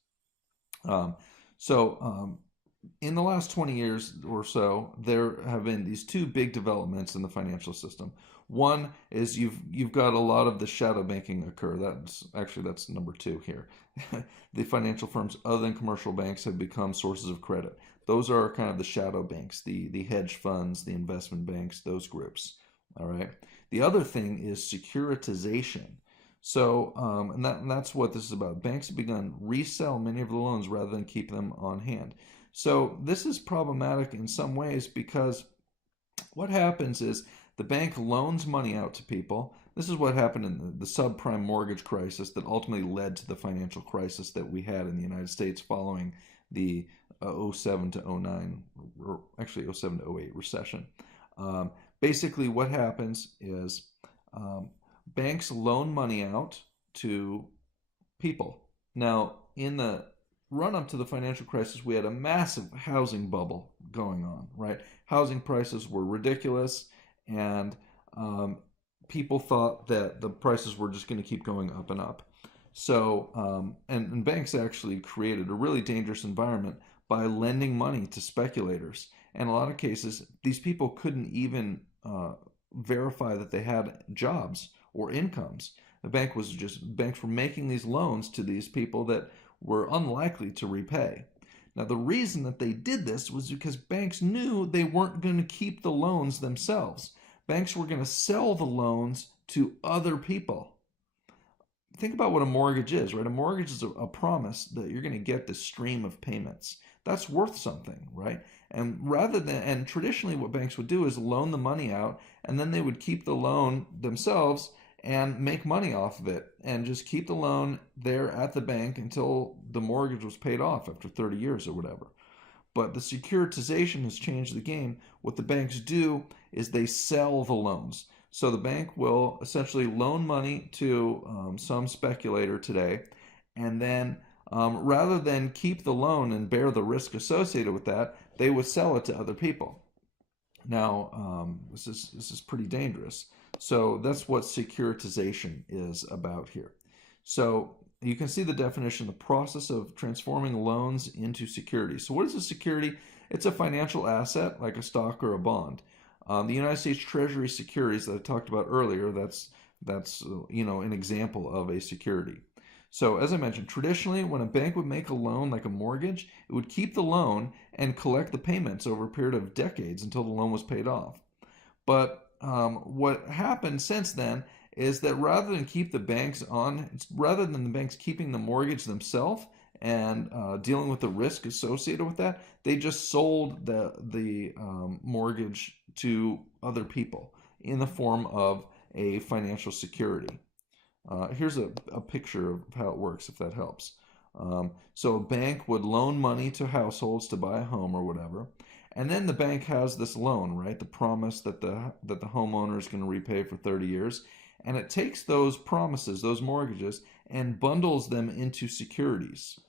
In the last 20 years or so, there have been these two big developments in the financial system. One is you've got a lot of the shadow banking occur. That's number two here. The financial firms other than commercial banks have become sources of credit. Those are kind of the shadow banks, the hedge funds, the investment banks, those groups. All right. The other thing is securitization. So, and that's what this is about. Banks have begun resell many of the loans rather than keep them on hand. So this is problematic in some ways because what happens is the bank loans money out to people. This is what happened in the subprime mortgage crisis that ultimately led to the financial crisis that we had in the United States following the 07 to 09, or actually 07 to 08 recession. Basically what happens is banks loan money out to people. Now, in the run up to the financial crisis, we had a massive housing bubble going on, right? Housing prices were ridiculous, and people thought that the prices were just going to keep going up and up. So, and banks actually created a really dangerous environment by lending money to speculators. And in a lot of cases, these people couldn't even verify that they had jobs or incomes. Banks were making these loans to these people that were unlikely to repay. Now, the reason that they did this was because banks knew they weren't going to keep the loans themselves. Banks were going to sell the loans to other people. Think about what a mortgage is, right? A mortgage is a promise that you're going to get this stream of payments. That's worth something, right? And traditionally what banks would do is loan the money out, and then they would keep the loan themselves and make money off of it and just keep the loan there at the bank until the mortgage was paid off after 30 years or whatever. But the securitization has changed the game. What the banks do is they sell the loans. So the bank will essentially loan money to some speculator today, and then rather than keep the loan and bear the risk associated with that, they would sell it to other people. Now, this is pretty dangerous. So that's what securitization is about here. So you can see the definition, the process of transforming loans into securities. So what is a security? It's a financial asset like a stock or a bond. The United States Treasury securities that I talked about earlier, that's an example of a security. So as I mentioned, traditionally when a bank would make a loan like a mortgage, it would keep the loan and collect the payments over a period of decades until the loan was paid off. But what happened since then is that rather than the banks keeping the mortgage themselves and dealing with the risk associated with that, they just sold the mortgage to other people in the form of a financial security. Here's a picture of how it works, if that helps. So a bank would loan money to households to buy a home or whatever, and then the bank has this loan, right? The promise that the homeowner is going to repay for 30 years. and it takes those promises, those mortgages, and bundles them into securities,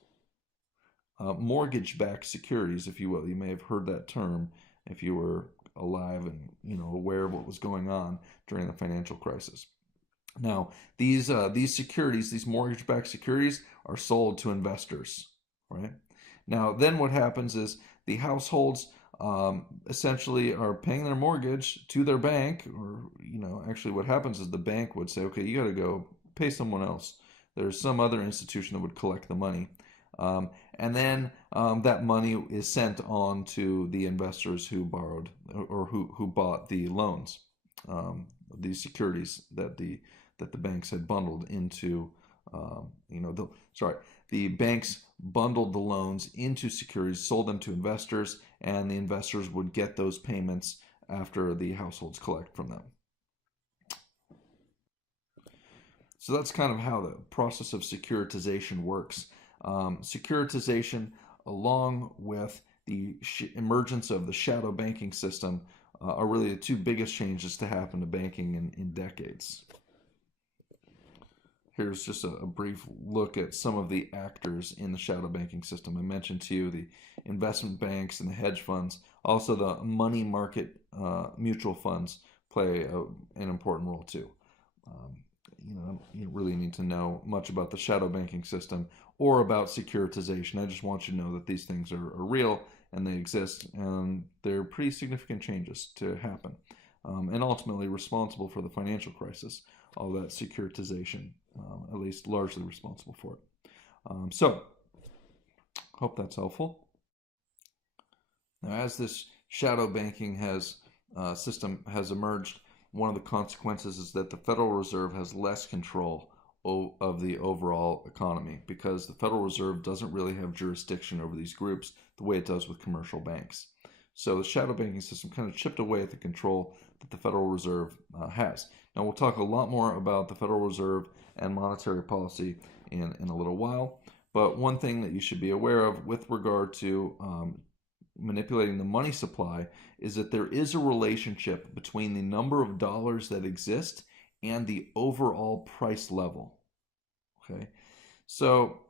mortgage-backed securities, if you will. You may have heard that term if you were alive and aware of what was going on during the financial crisis. Now, these securities, these mortgage-backed securities, are sold to investors, right? Now, then what happens is the households essentially are paying their mortgage to their bank, or actually what happens is the bank would say, okay, you got to go pay someone else. There's some other institution that would collect the money, and then that money is sent on to the investors who borrowed or who bought the loans, these securities that the banks had bundled into, the banks bundled the loans into securities, sold them to investors, and the investors would get those payments after the households collect from them. So that's kind of how the process of securitization works. Securitization, along with the emergence of the shadow banking system, are really the two biggest changes to happen to banking in decades. Here's just a brief look at some of the actors in the shadow banking system. I mentioned to you the investment banks and the hedge funds. Also, the money market mutual funds play an important role too. You don't really need to know much about the shadow banking system or about securitization. I just want you to know that these things are real and they exist, and they're pretty significant changes to happen, and ultimately responsible for the financial crisis. All that securitization, at least largely responsible for it. So, hope that's helpful. Now, as this shadow banking system has emerged, one of the consequences is that the Federal Reserve has less control of the overall economy, because the Federal Reserve doesn't really have jurisdiction over these groups the way it does with commercial banks. So the shadow banking system kind of chipped away at the control that the Federal Reserve has. Now, we'll talk a lot more about the Federal Reserve and monetary policy in a little while, but one thing that you should be aware of with regard to manipulating the money supply is that there is a relationship between the number of dollars that exist and the overall price level. Okay, so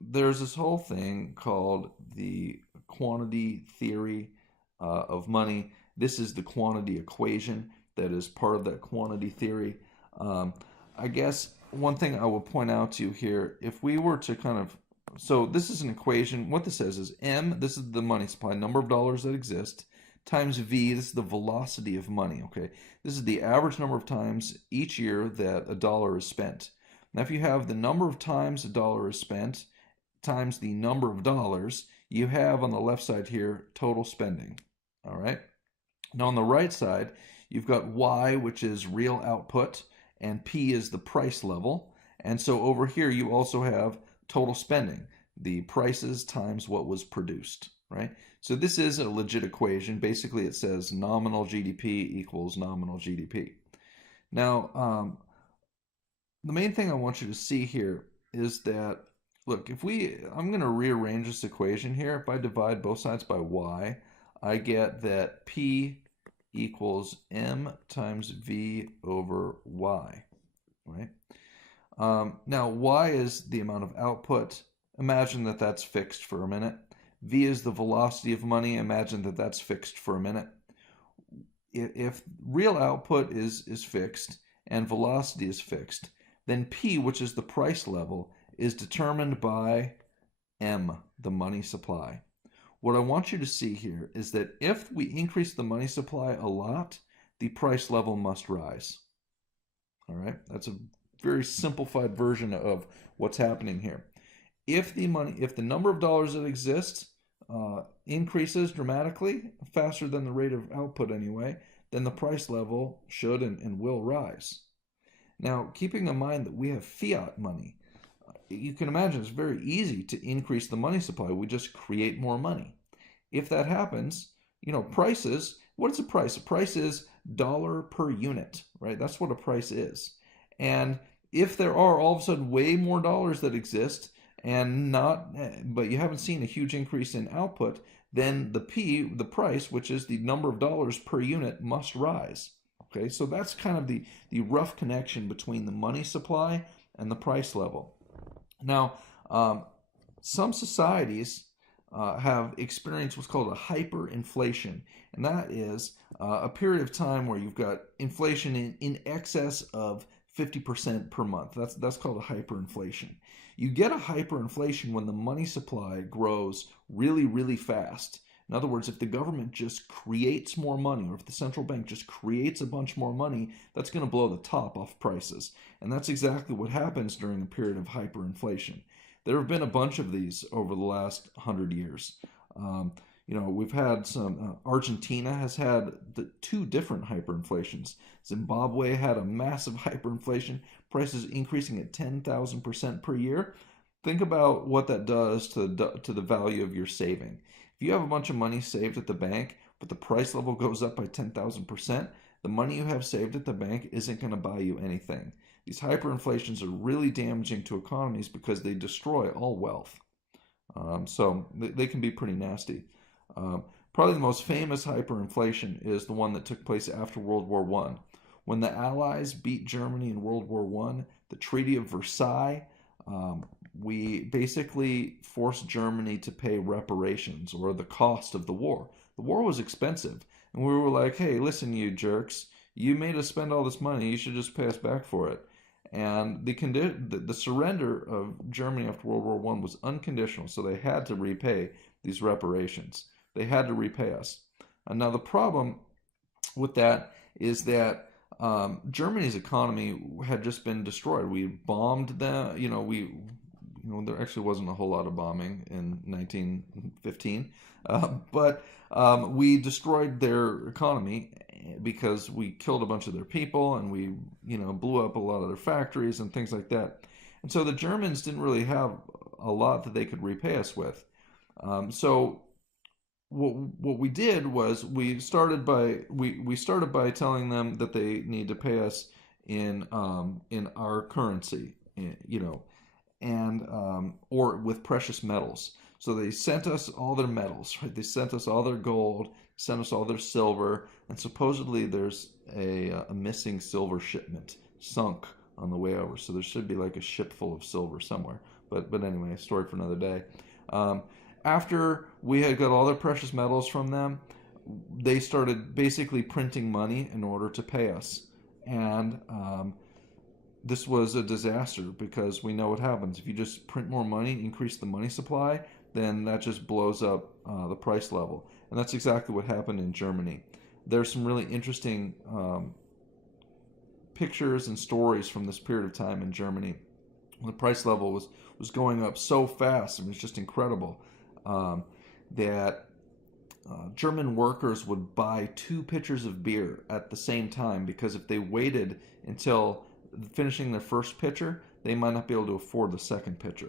there's this whole thing called the quantity theory of money. This is the quantity equation that is part of that quantity theory. I guess one thing I will point out to you here, if we were to so this is an equation. What this says is M, this is the money supply, number of dollars that exist, times V, this is the velocity of money, okay? This is the average number of times each year that a dollar is spent. Now, if you have the number of times a dollar is spent times the number of dollars, you have on the left side here total spending, all right? Now, on the right side, you've got Y, which is real output, and P is the price level. And so over here, you also have total spending, the prices times what was produced, right? So this is a legit equation. Basically, it says nominal GDP equals nominal GDP. Now, the main thing I want you to see here is that, look, I'm going to rearrange this equation here. If I divide both sides by Y, I get that P equals M times V over Y, right? Now, Y is the amount of output. Imagine that that's fixed for a minute. V is the velocity of money. Imagine that that's fixed for a minute. If real output is fixed and velocity is fixed, then P, which is the price level, is determined by M, the money supply. What I want you to see here is that if we increase the money supply a lot, the price level must rise. All right, that's a very simplified version of what's happening here. If the number of dollars that exists increases dramatically, faster than the rate of output anyway, then the price level should and will rise. Now, keeping in mind that we have fiat money, you can imagine it's very easy to increase the money supply. We just create more money. If that happens, prices, what is a price? A price is dollar per unit, right? That's what a price is. And if there are all of a sudden way more dollars that exist but you haven't seen a huge increase in output, then the price, which is the number of dollars per unit, must rise. Okay, so that's kind of the rough connection between the money supply and the price level. Now, some societies have experienced what's called a hyperinflation, and that is a period of time where you've got inflation in excess of 50% per month. That's called a hyperinflation. You get a hyperinflation when the money supply grows really, really fast. In other words, if the government just creates more money, or if the central bank just creates a bunch more money, that's going to blow the top off prices. And that's exactly what happens during a period of hyperinflation. There have been a bunch of these over the last 100 years. We've had some, Argentina has had two different hyperinflations. Zimbabwe had a massive hyperinflation, prices increasing at 10,000% per year. Think about what that does to the value of your saving. If you have a bunch of money saved at the bank, but the price level goes up by 10,000%, the money you have saved at the bank isn't going to buy you anything. These hyperinflations are really damaging to economies because they destroy all wealth. So they can be pretty nasty. Probably the most famous hyperinflation is the one that took place after World War I. When the Allies beat Germany in World War I, the Treaty of Versailles, we basically forced Germany to pay reparations, or the cost of the war. The war was expensive, and we were like, hey, listen, you jerks, you made us spend all this money, you should just pay us back for it. And the surrender of Germany after World War I was unconditional, so they had to repay these reparations. They had to repay us. And now the problem with that is that Germany's economy had just been destroyed. We bombed them, there actually wasn't a whole lot of bombing in 1915, but we destroyed their economy because we killed a bunch of their people, and we, blew up a lot of their factories and things like that. And so the Germans didn't really have a lot that they could repay us with. So what we did was we started by telling them that they need to pay us in our currency, and or with precious metals. So they sent us all their metals, right? They sent us all their gold, sent us all their silver, and supposedly there's a missing silver shipment sunk on the way over. So there should be like a ship full of silver somewhere. But anyway, a story for another day. After we had got all their precious metals from them, they started basically printing money in order to pay us. And this was a disaster, because we know what happens. If you just print more money, increase the money supply, then that just blows up the price level. And that's exactly what happened in Germany. There's some really interesting pictures and stories from this period of time in Germany. The price level was going up so fast, it was just incredible, that German workers would buy 2 pitchers of beer at the same time, because if they waited until finishing their first pitcher, they might not be able to afford the second pitcher.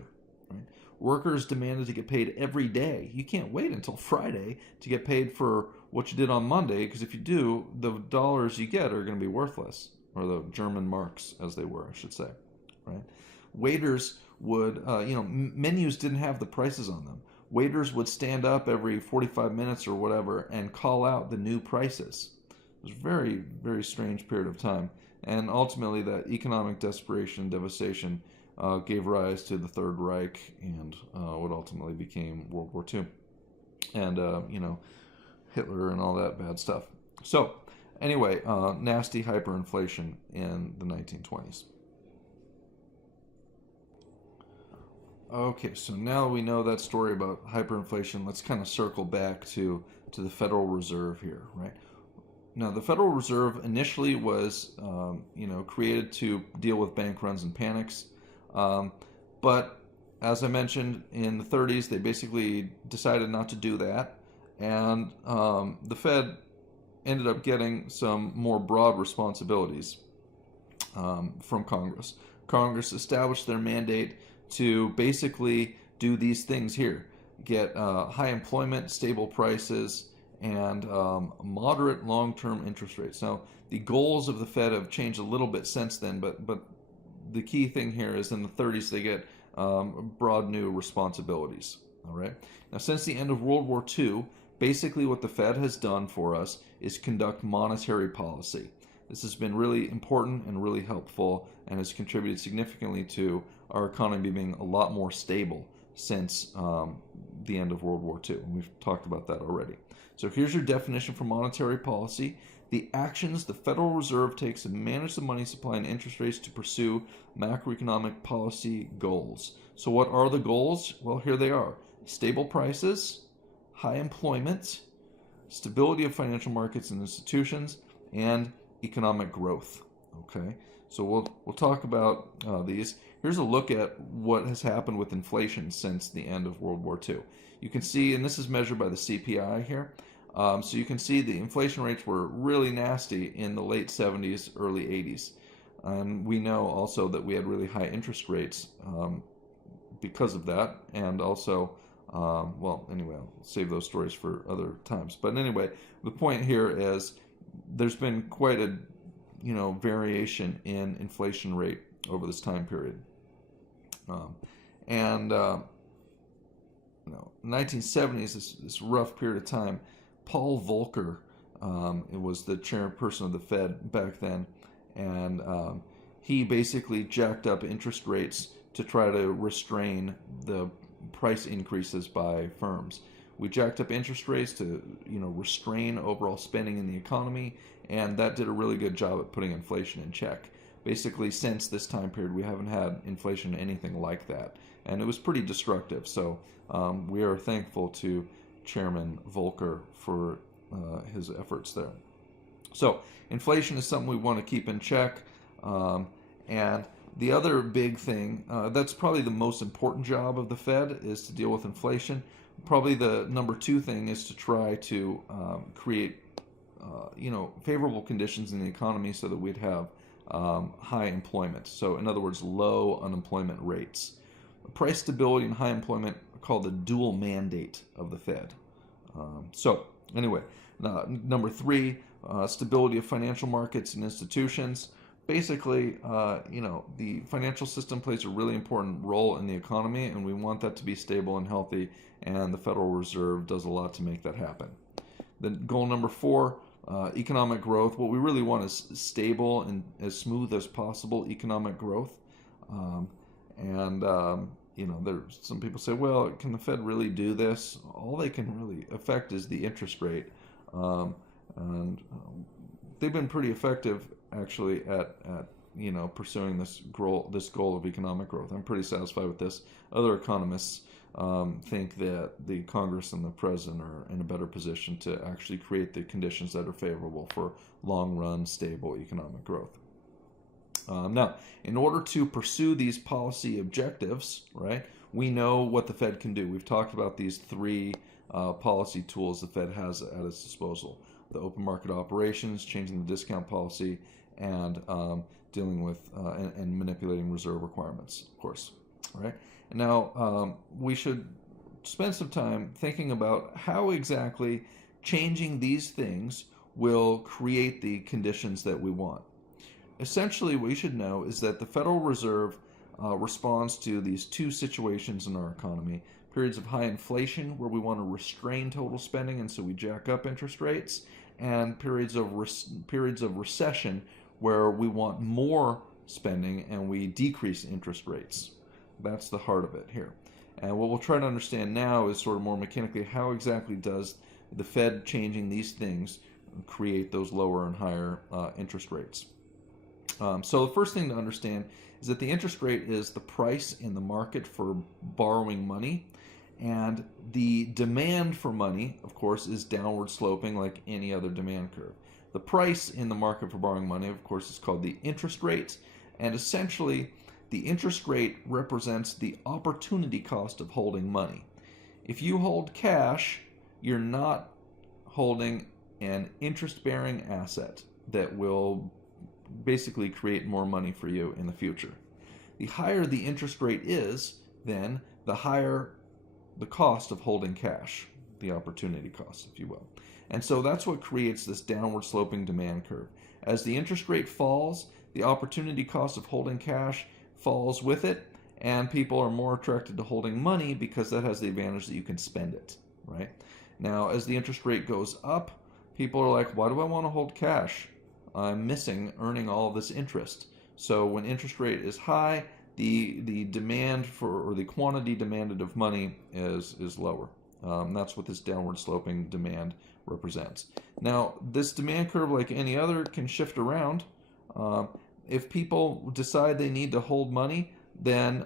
Right? Workers demanded to get paid every day. You can't wait until Friday to get paid for what you did on Monday, because if you do, the dollars you get are going to be worthless, or the German marks, as they were, I should say. Right? Waiters would, menus didn't have the prices on them. Waiters would stand up every 45 minutes or whatever and call out the new prices. It was a very, very strange period of time. And ultimately, that economic desperation and devastation gave rise to the Third Reich and what ultimately became World War II. And, Hitler and all that bad stuff. So, anyway, nasty hyperinflation in the 1920s. Okay, so now we know that story about hyperinflation. Let's kind of circle back to the Federal Reserve here, right? Now, the Federal Reserve initially was, created to deal with bank runs and panics. But as I mentioned, in the 30s, they basically decided not to do that. And the Fed ended up getting some more broad responsibilities from Congress. Congress established their mandate to basically do these things here: get high employment, stable prices, and moderate long-term interest rates. Now, the goals of the Fed have changed a little bit since then, but the key thing here is in the 30s they get broad new responsibilities. All right. Now, since the end of World War II, basically what the Fed has done for us is conduct monetary policy. This has been really important and really helpful and has contributed significantly to our economy being a lot more stable since the end of World War II. And we've talked about that already. So here's your definition for monetary policy. The actions the Federal Reserve takes to manage the money supply and interest rates to pursue macroeconomic policy goals. So what are the goals? Well, here they are. Stable prices, high employment, stability of financial markets and institutions, and economic growth. Okay, so we'll talk about these. Here's a look at what has happened with inflation since the end of World War II. You can see, and this is measured by the CPI here, so you can see the inflation rates were really nasty in the late 70s, early 80s. And we know also that we had really high interest rates because of that, and also well, anyway, I'll save those stories for other times. But anyway, the point here is there's been quite a variation in inflation rate over this time period. And 1970s, this rough period of time, Paul Volcker it was the chairperson of the Fed back then, and he basically jacked up interest rates to try to restrain the price increases by firms. We jacked up interest rates to restrain overall spending in the economy, and that did a really good job at putting inflation in check. Basically, since this time period, we haven't had inflation anything like that, and it was pretty destructive. So we are thankful to Chairman Volcker for his efforts there. So inflation is something we want to keep in check, and the other big thing, that's probably the most important job of the Fed, is to deal with inflation. Probably the number two thing is to try to create favorable conditions in the economy so that we'd have high employment. So in other words, low unemployment rates. Price stability and high employment are called the dual mandate of the Fed. So anyway, number three, stability of financial markets and institutions. Basically, the financial system plays a really important role in the economy, and we want that to be stable and healthy, and the Federal Reserve does a lot to make that happen. Then goal number four, economic growth. What we really want is stable and as smooth as possible economic growth. There's some people say, well, can the Fed really do this? All they can really affect is the interest rate. They've been pretty effective actually at pursuing this goal of economic growth. I'm pretty satisfied with this. Other economists think that the Congress and the President are in a better position to actually create the conditions that are favorable for long-run, stable economic growth. Now, in order to pursue these policy objectives, right, we know what the Fed can do. We've talked about these three policy tools the Fed has at its disposal: the open market operations, changing the discount policy, and dealing with and manipulating reserve requirements, of course. All right. And now we should spend some time thinking about how exactly changing these things will create the conditions that we want. Essentially, what you should know is that the Federal Reserve responds to these two situations in our economy: periods of high inflation, where we want to restrain total spending, and so we jack up interest rates, and periods of recession, where we want more spending and we decrease interest rates. That's the heart of it here. And what we'll try to understand now is sort of more mechanically, how exactly does the Fed changing these things create those lower and higher interest rates. So the first thing to understand is that the interest rate is the price in the market for borrowing money, and the demand for money, of course, is downward sloping like any other demand curve. The price in the market for borrowing money, of course, is called the interest rate, and essentially the interest rate represents the opportunity cost of holding money. If you hold cash, you're not holding an interest-bearing asset that will basically create more money for you in the future. The higher the interest rate is, then the higher the cost of holding cash, the opportunity cost, if you will. And so that's what creates this downward sloping demand curve. As the interest rate falls, the opportunity cost of holding cash falls with it, and people are more attracted to holding money because that has the advantage that you can spend it, right? Now, as the interest rate goes up, people are like, why do I want to hold cash? I'm missing earning all of this interest. So when interest rate is high, the demand for, or the quantity demanded of money is lower. That's what this downward sloping demand represents. Now, this demand curve, like any other, can shift around. If people decide they need to hold money, then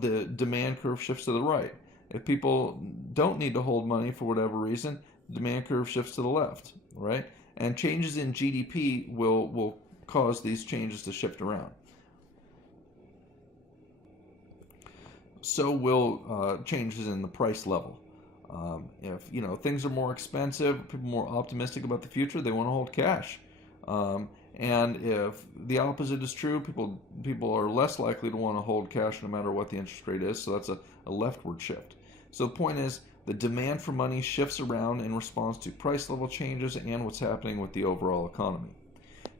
the demand curve shifts to the right. If people don't need to hold money for whatever reason, the demand curve shifts to the left, right? And changes in GDP will cause these changes to shift around. So will changes in the price level. If things are more expensive, people are more optimistic about the future, they want to hold cash. And if the opposite is true, people are less likely to want to hold cash no matter what the interest rate is. So that's a leftward shift. So the point is, the demand for money shifts around in response to price level changes and what's happening with the overall economy.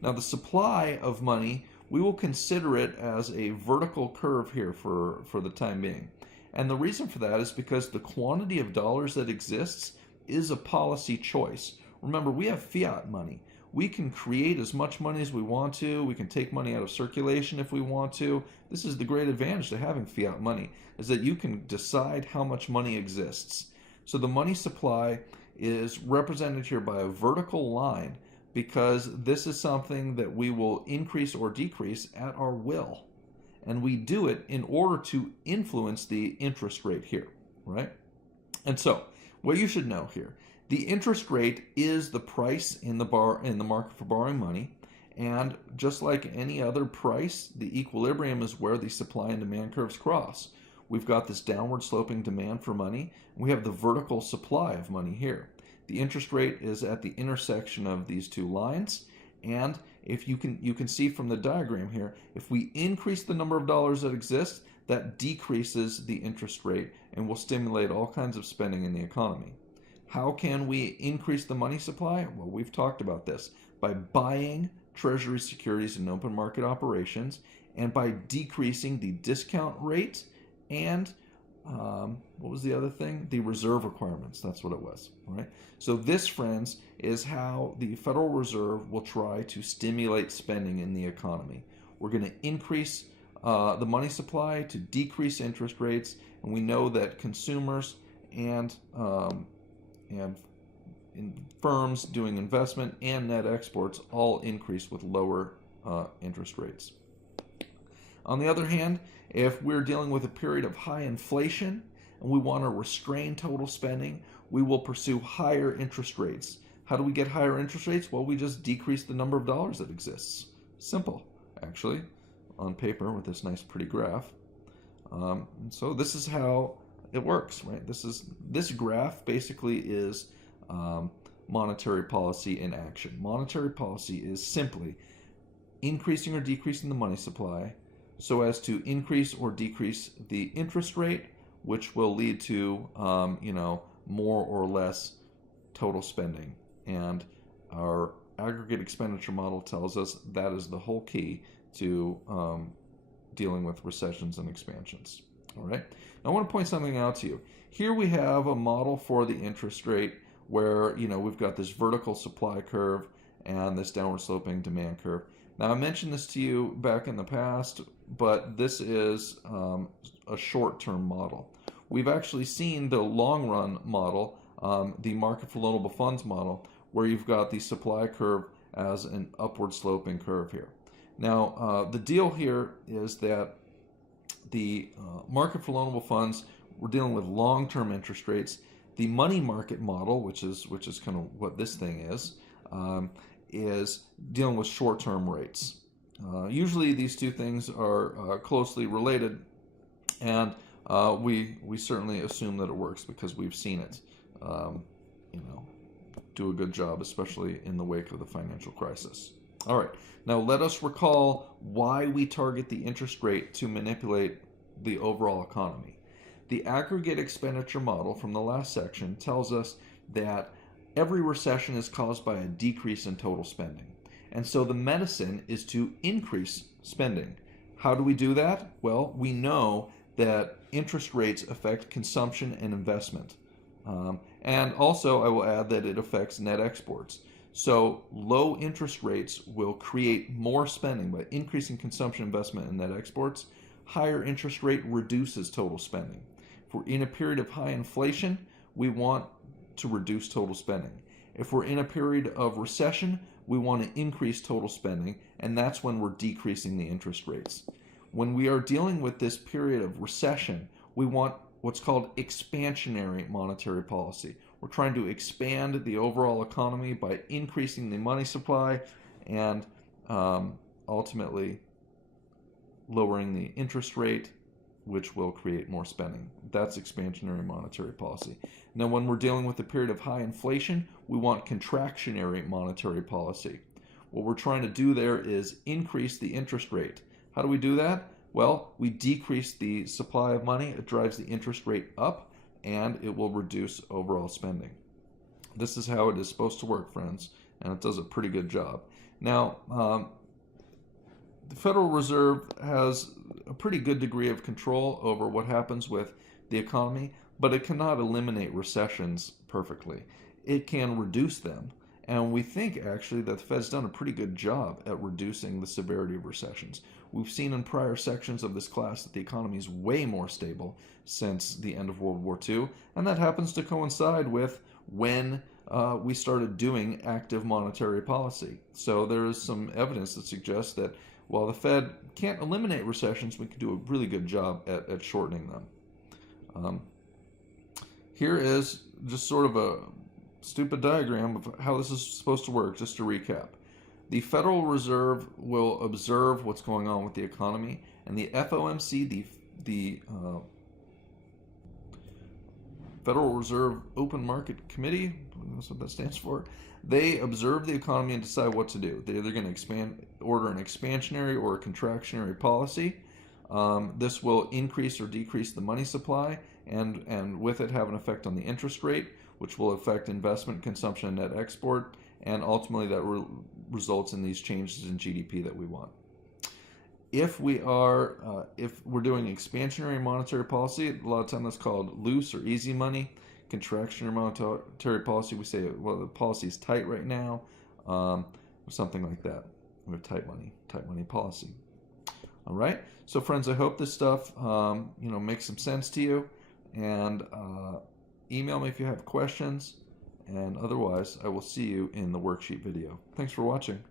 Now, the supply of money, we will consider it as a vertical curve here for the time being. And the reason for that is because the quantity of dollars that exists is a policy choice. Remember, we have fiat money. We can create as much money as we want to. We can take money out of circulation if we want to. This is the great advantage to having fiat money, is that you can decide how much money exists. So the money supply is represented here by a vertical line because this is something that we will increase or decrease at our will. And we do it in order to influence the interest rate here, right? And so, what you should know here, the interest rate is the price in the market for borrowing money, and just like any other price, the equilibrium is where the supply and demand curves cross. We've got this downward sloping demand for money, and we have the vertical supply of money here. The interest rate is at the intersection of these two lines, and if you can see from the diagram here, if we increase the number of dollars that exist, that decreases the interest rate and will stimulate all kinds of spending in the economy. How can we increase the money supply? Well, we've talked about this. By buying treasury securities in open market operations, and by decreasing the discount rate and what was the other thing? The reserve requirements. That's what it was, right? So this, friends, is how the Federal Reserve will try to stimulate spending in the economy. We're going to increase the money supply to decrease interest rates, and we know that consumers and firms doing investment and net exports all increase with lower interest rates. On the other hand, if we're dealing with a period of high inflation and we want to restrain total spending, we will pursue higher interest rates. How do we get higher interest rates? Well, we just decrease the number of dollars that exists. Simple, actually, on paper with this nice pretty graph. So this is how it works, right? This graph basically is monetary policy in action. Monetary policy is simply increasing or decreasing the money supply so as to increase or decrease the interest rate, which will lead to more or less total spending. And our aggregate expenditure model tells us that is the whole key to dealing with recessions and expansions. All right. Now I want to point something out to you. Here we have a model for the interest rate where we've got this vertical supply curve and this downward sloping demand curve. Now I mentioned this to you back in the past, but this is a short-term model. We've actually seen the long-run model, the market for loanable funds model, where you've got the supply curve as an upward sloping curve here. Now the deal here is that the market for loanable funds, we're dealing with long-term interest rates. The money market model, which is kind of what this thing is dealing with short-term rates. Usually these two things are closely related, and we certainly assume that it works because we've seen it do a good job, especially in the wake of the financial crisis. All right, now let us recall why we target the interest rate to manipulate the overall economy. The aggregate expenditure model from the last section tells us that every recession is caused by a decrease in total spending. And so the medicine is to increase spending. How do we do that? Well, we know that interest rates affect consumption and investment. And also, I will add that it affects net exports. So low interest rates will create more spending by increasing consumption, investment, and net exports. Higher interest rate reduces total spending. If we're in a period of high inflation, we want to reduce total spending. If we're in a period of recession, we want to increase total spending, and that's when we're decreasing the interest rates. When we are dealing with this period of recession, we want what's called expansionary monetary policy. We're trying to expand the overall economy by increasing the money supply and ultimately lowering the interest rate, which will create more spending. That's expansionary monetary policy. Now, when we're dealing with a period of high inflation, we want contractionary monetary policy. What we're trying to do there is increase the interest rate. How do we do that? Well, we decrease the supply of money, it drives the interest rate up, and it will reduce overall spending. This is how it is supposed to work, friends, and it does a pretty good job. Now, the Federal Reserve has a pretty good degree of control over what happens with the economy, but it cannot eliminate recessions perfectly. It can reduce them, and we think actually that the Fed's done a pretty good job at reducing the severity of recessions. We've seen in prior sections of this class that the economy is way more stable since the end of World War II, and that happens to coincide with when we started doing active monetary policy. So there is some evidence that suggests that while the Fed can't eliminate recessions, we can do a really good job at shortening them. Here is just sort of a stupid diagram of how this is supposed to work, just to recap. The Federal Reserve will observe what's going on with the economy, and the FOMC, the Federal Reserve Open Market Committee, that's what that stands for, they observe the economy and decide what to do. They're either going to order an expansionary or a contractionary policy. This will increase or decrease the money supply, and with it have an effect on the interest rate, which will affect investment, consumption, and net export, and ultimately that results in these changes in GDP that we want. If we're doing expansionary monetary policy, a lot of time that's called loose or easy money. Contractionary monetary policy, we say, well, the policy is tight right now, or something like that. We have tight money policy. All right. So, friends, I hope this stuff makes some sense to you, and email me if you have questions. And otherwise, I will see you in the worksheet video. Thanks for watching.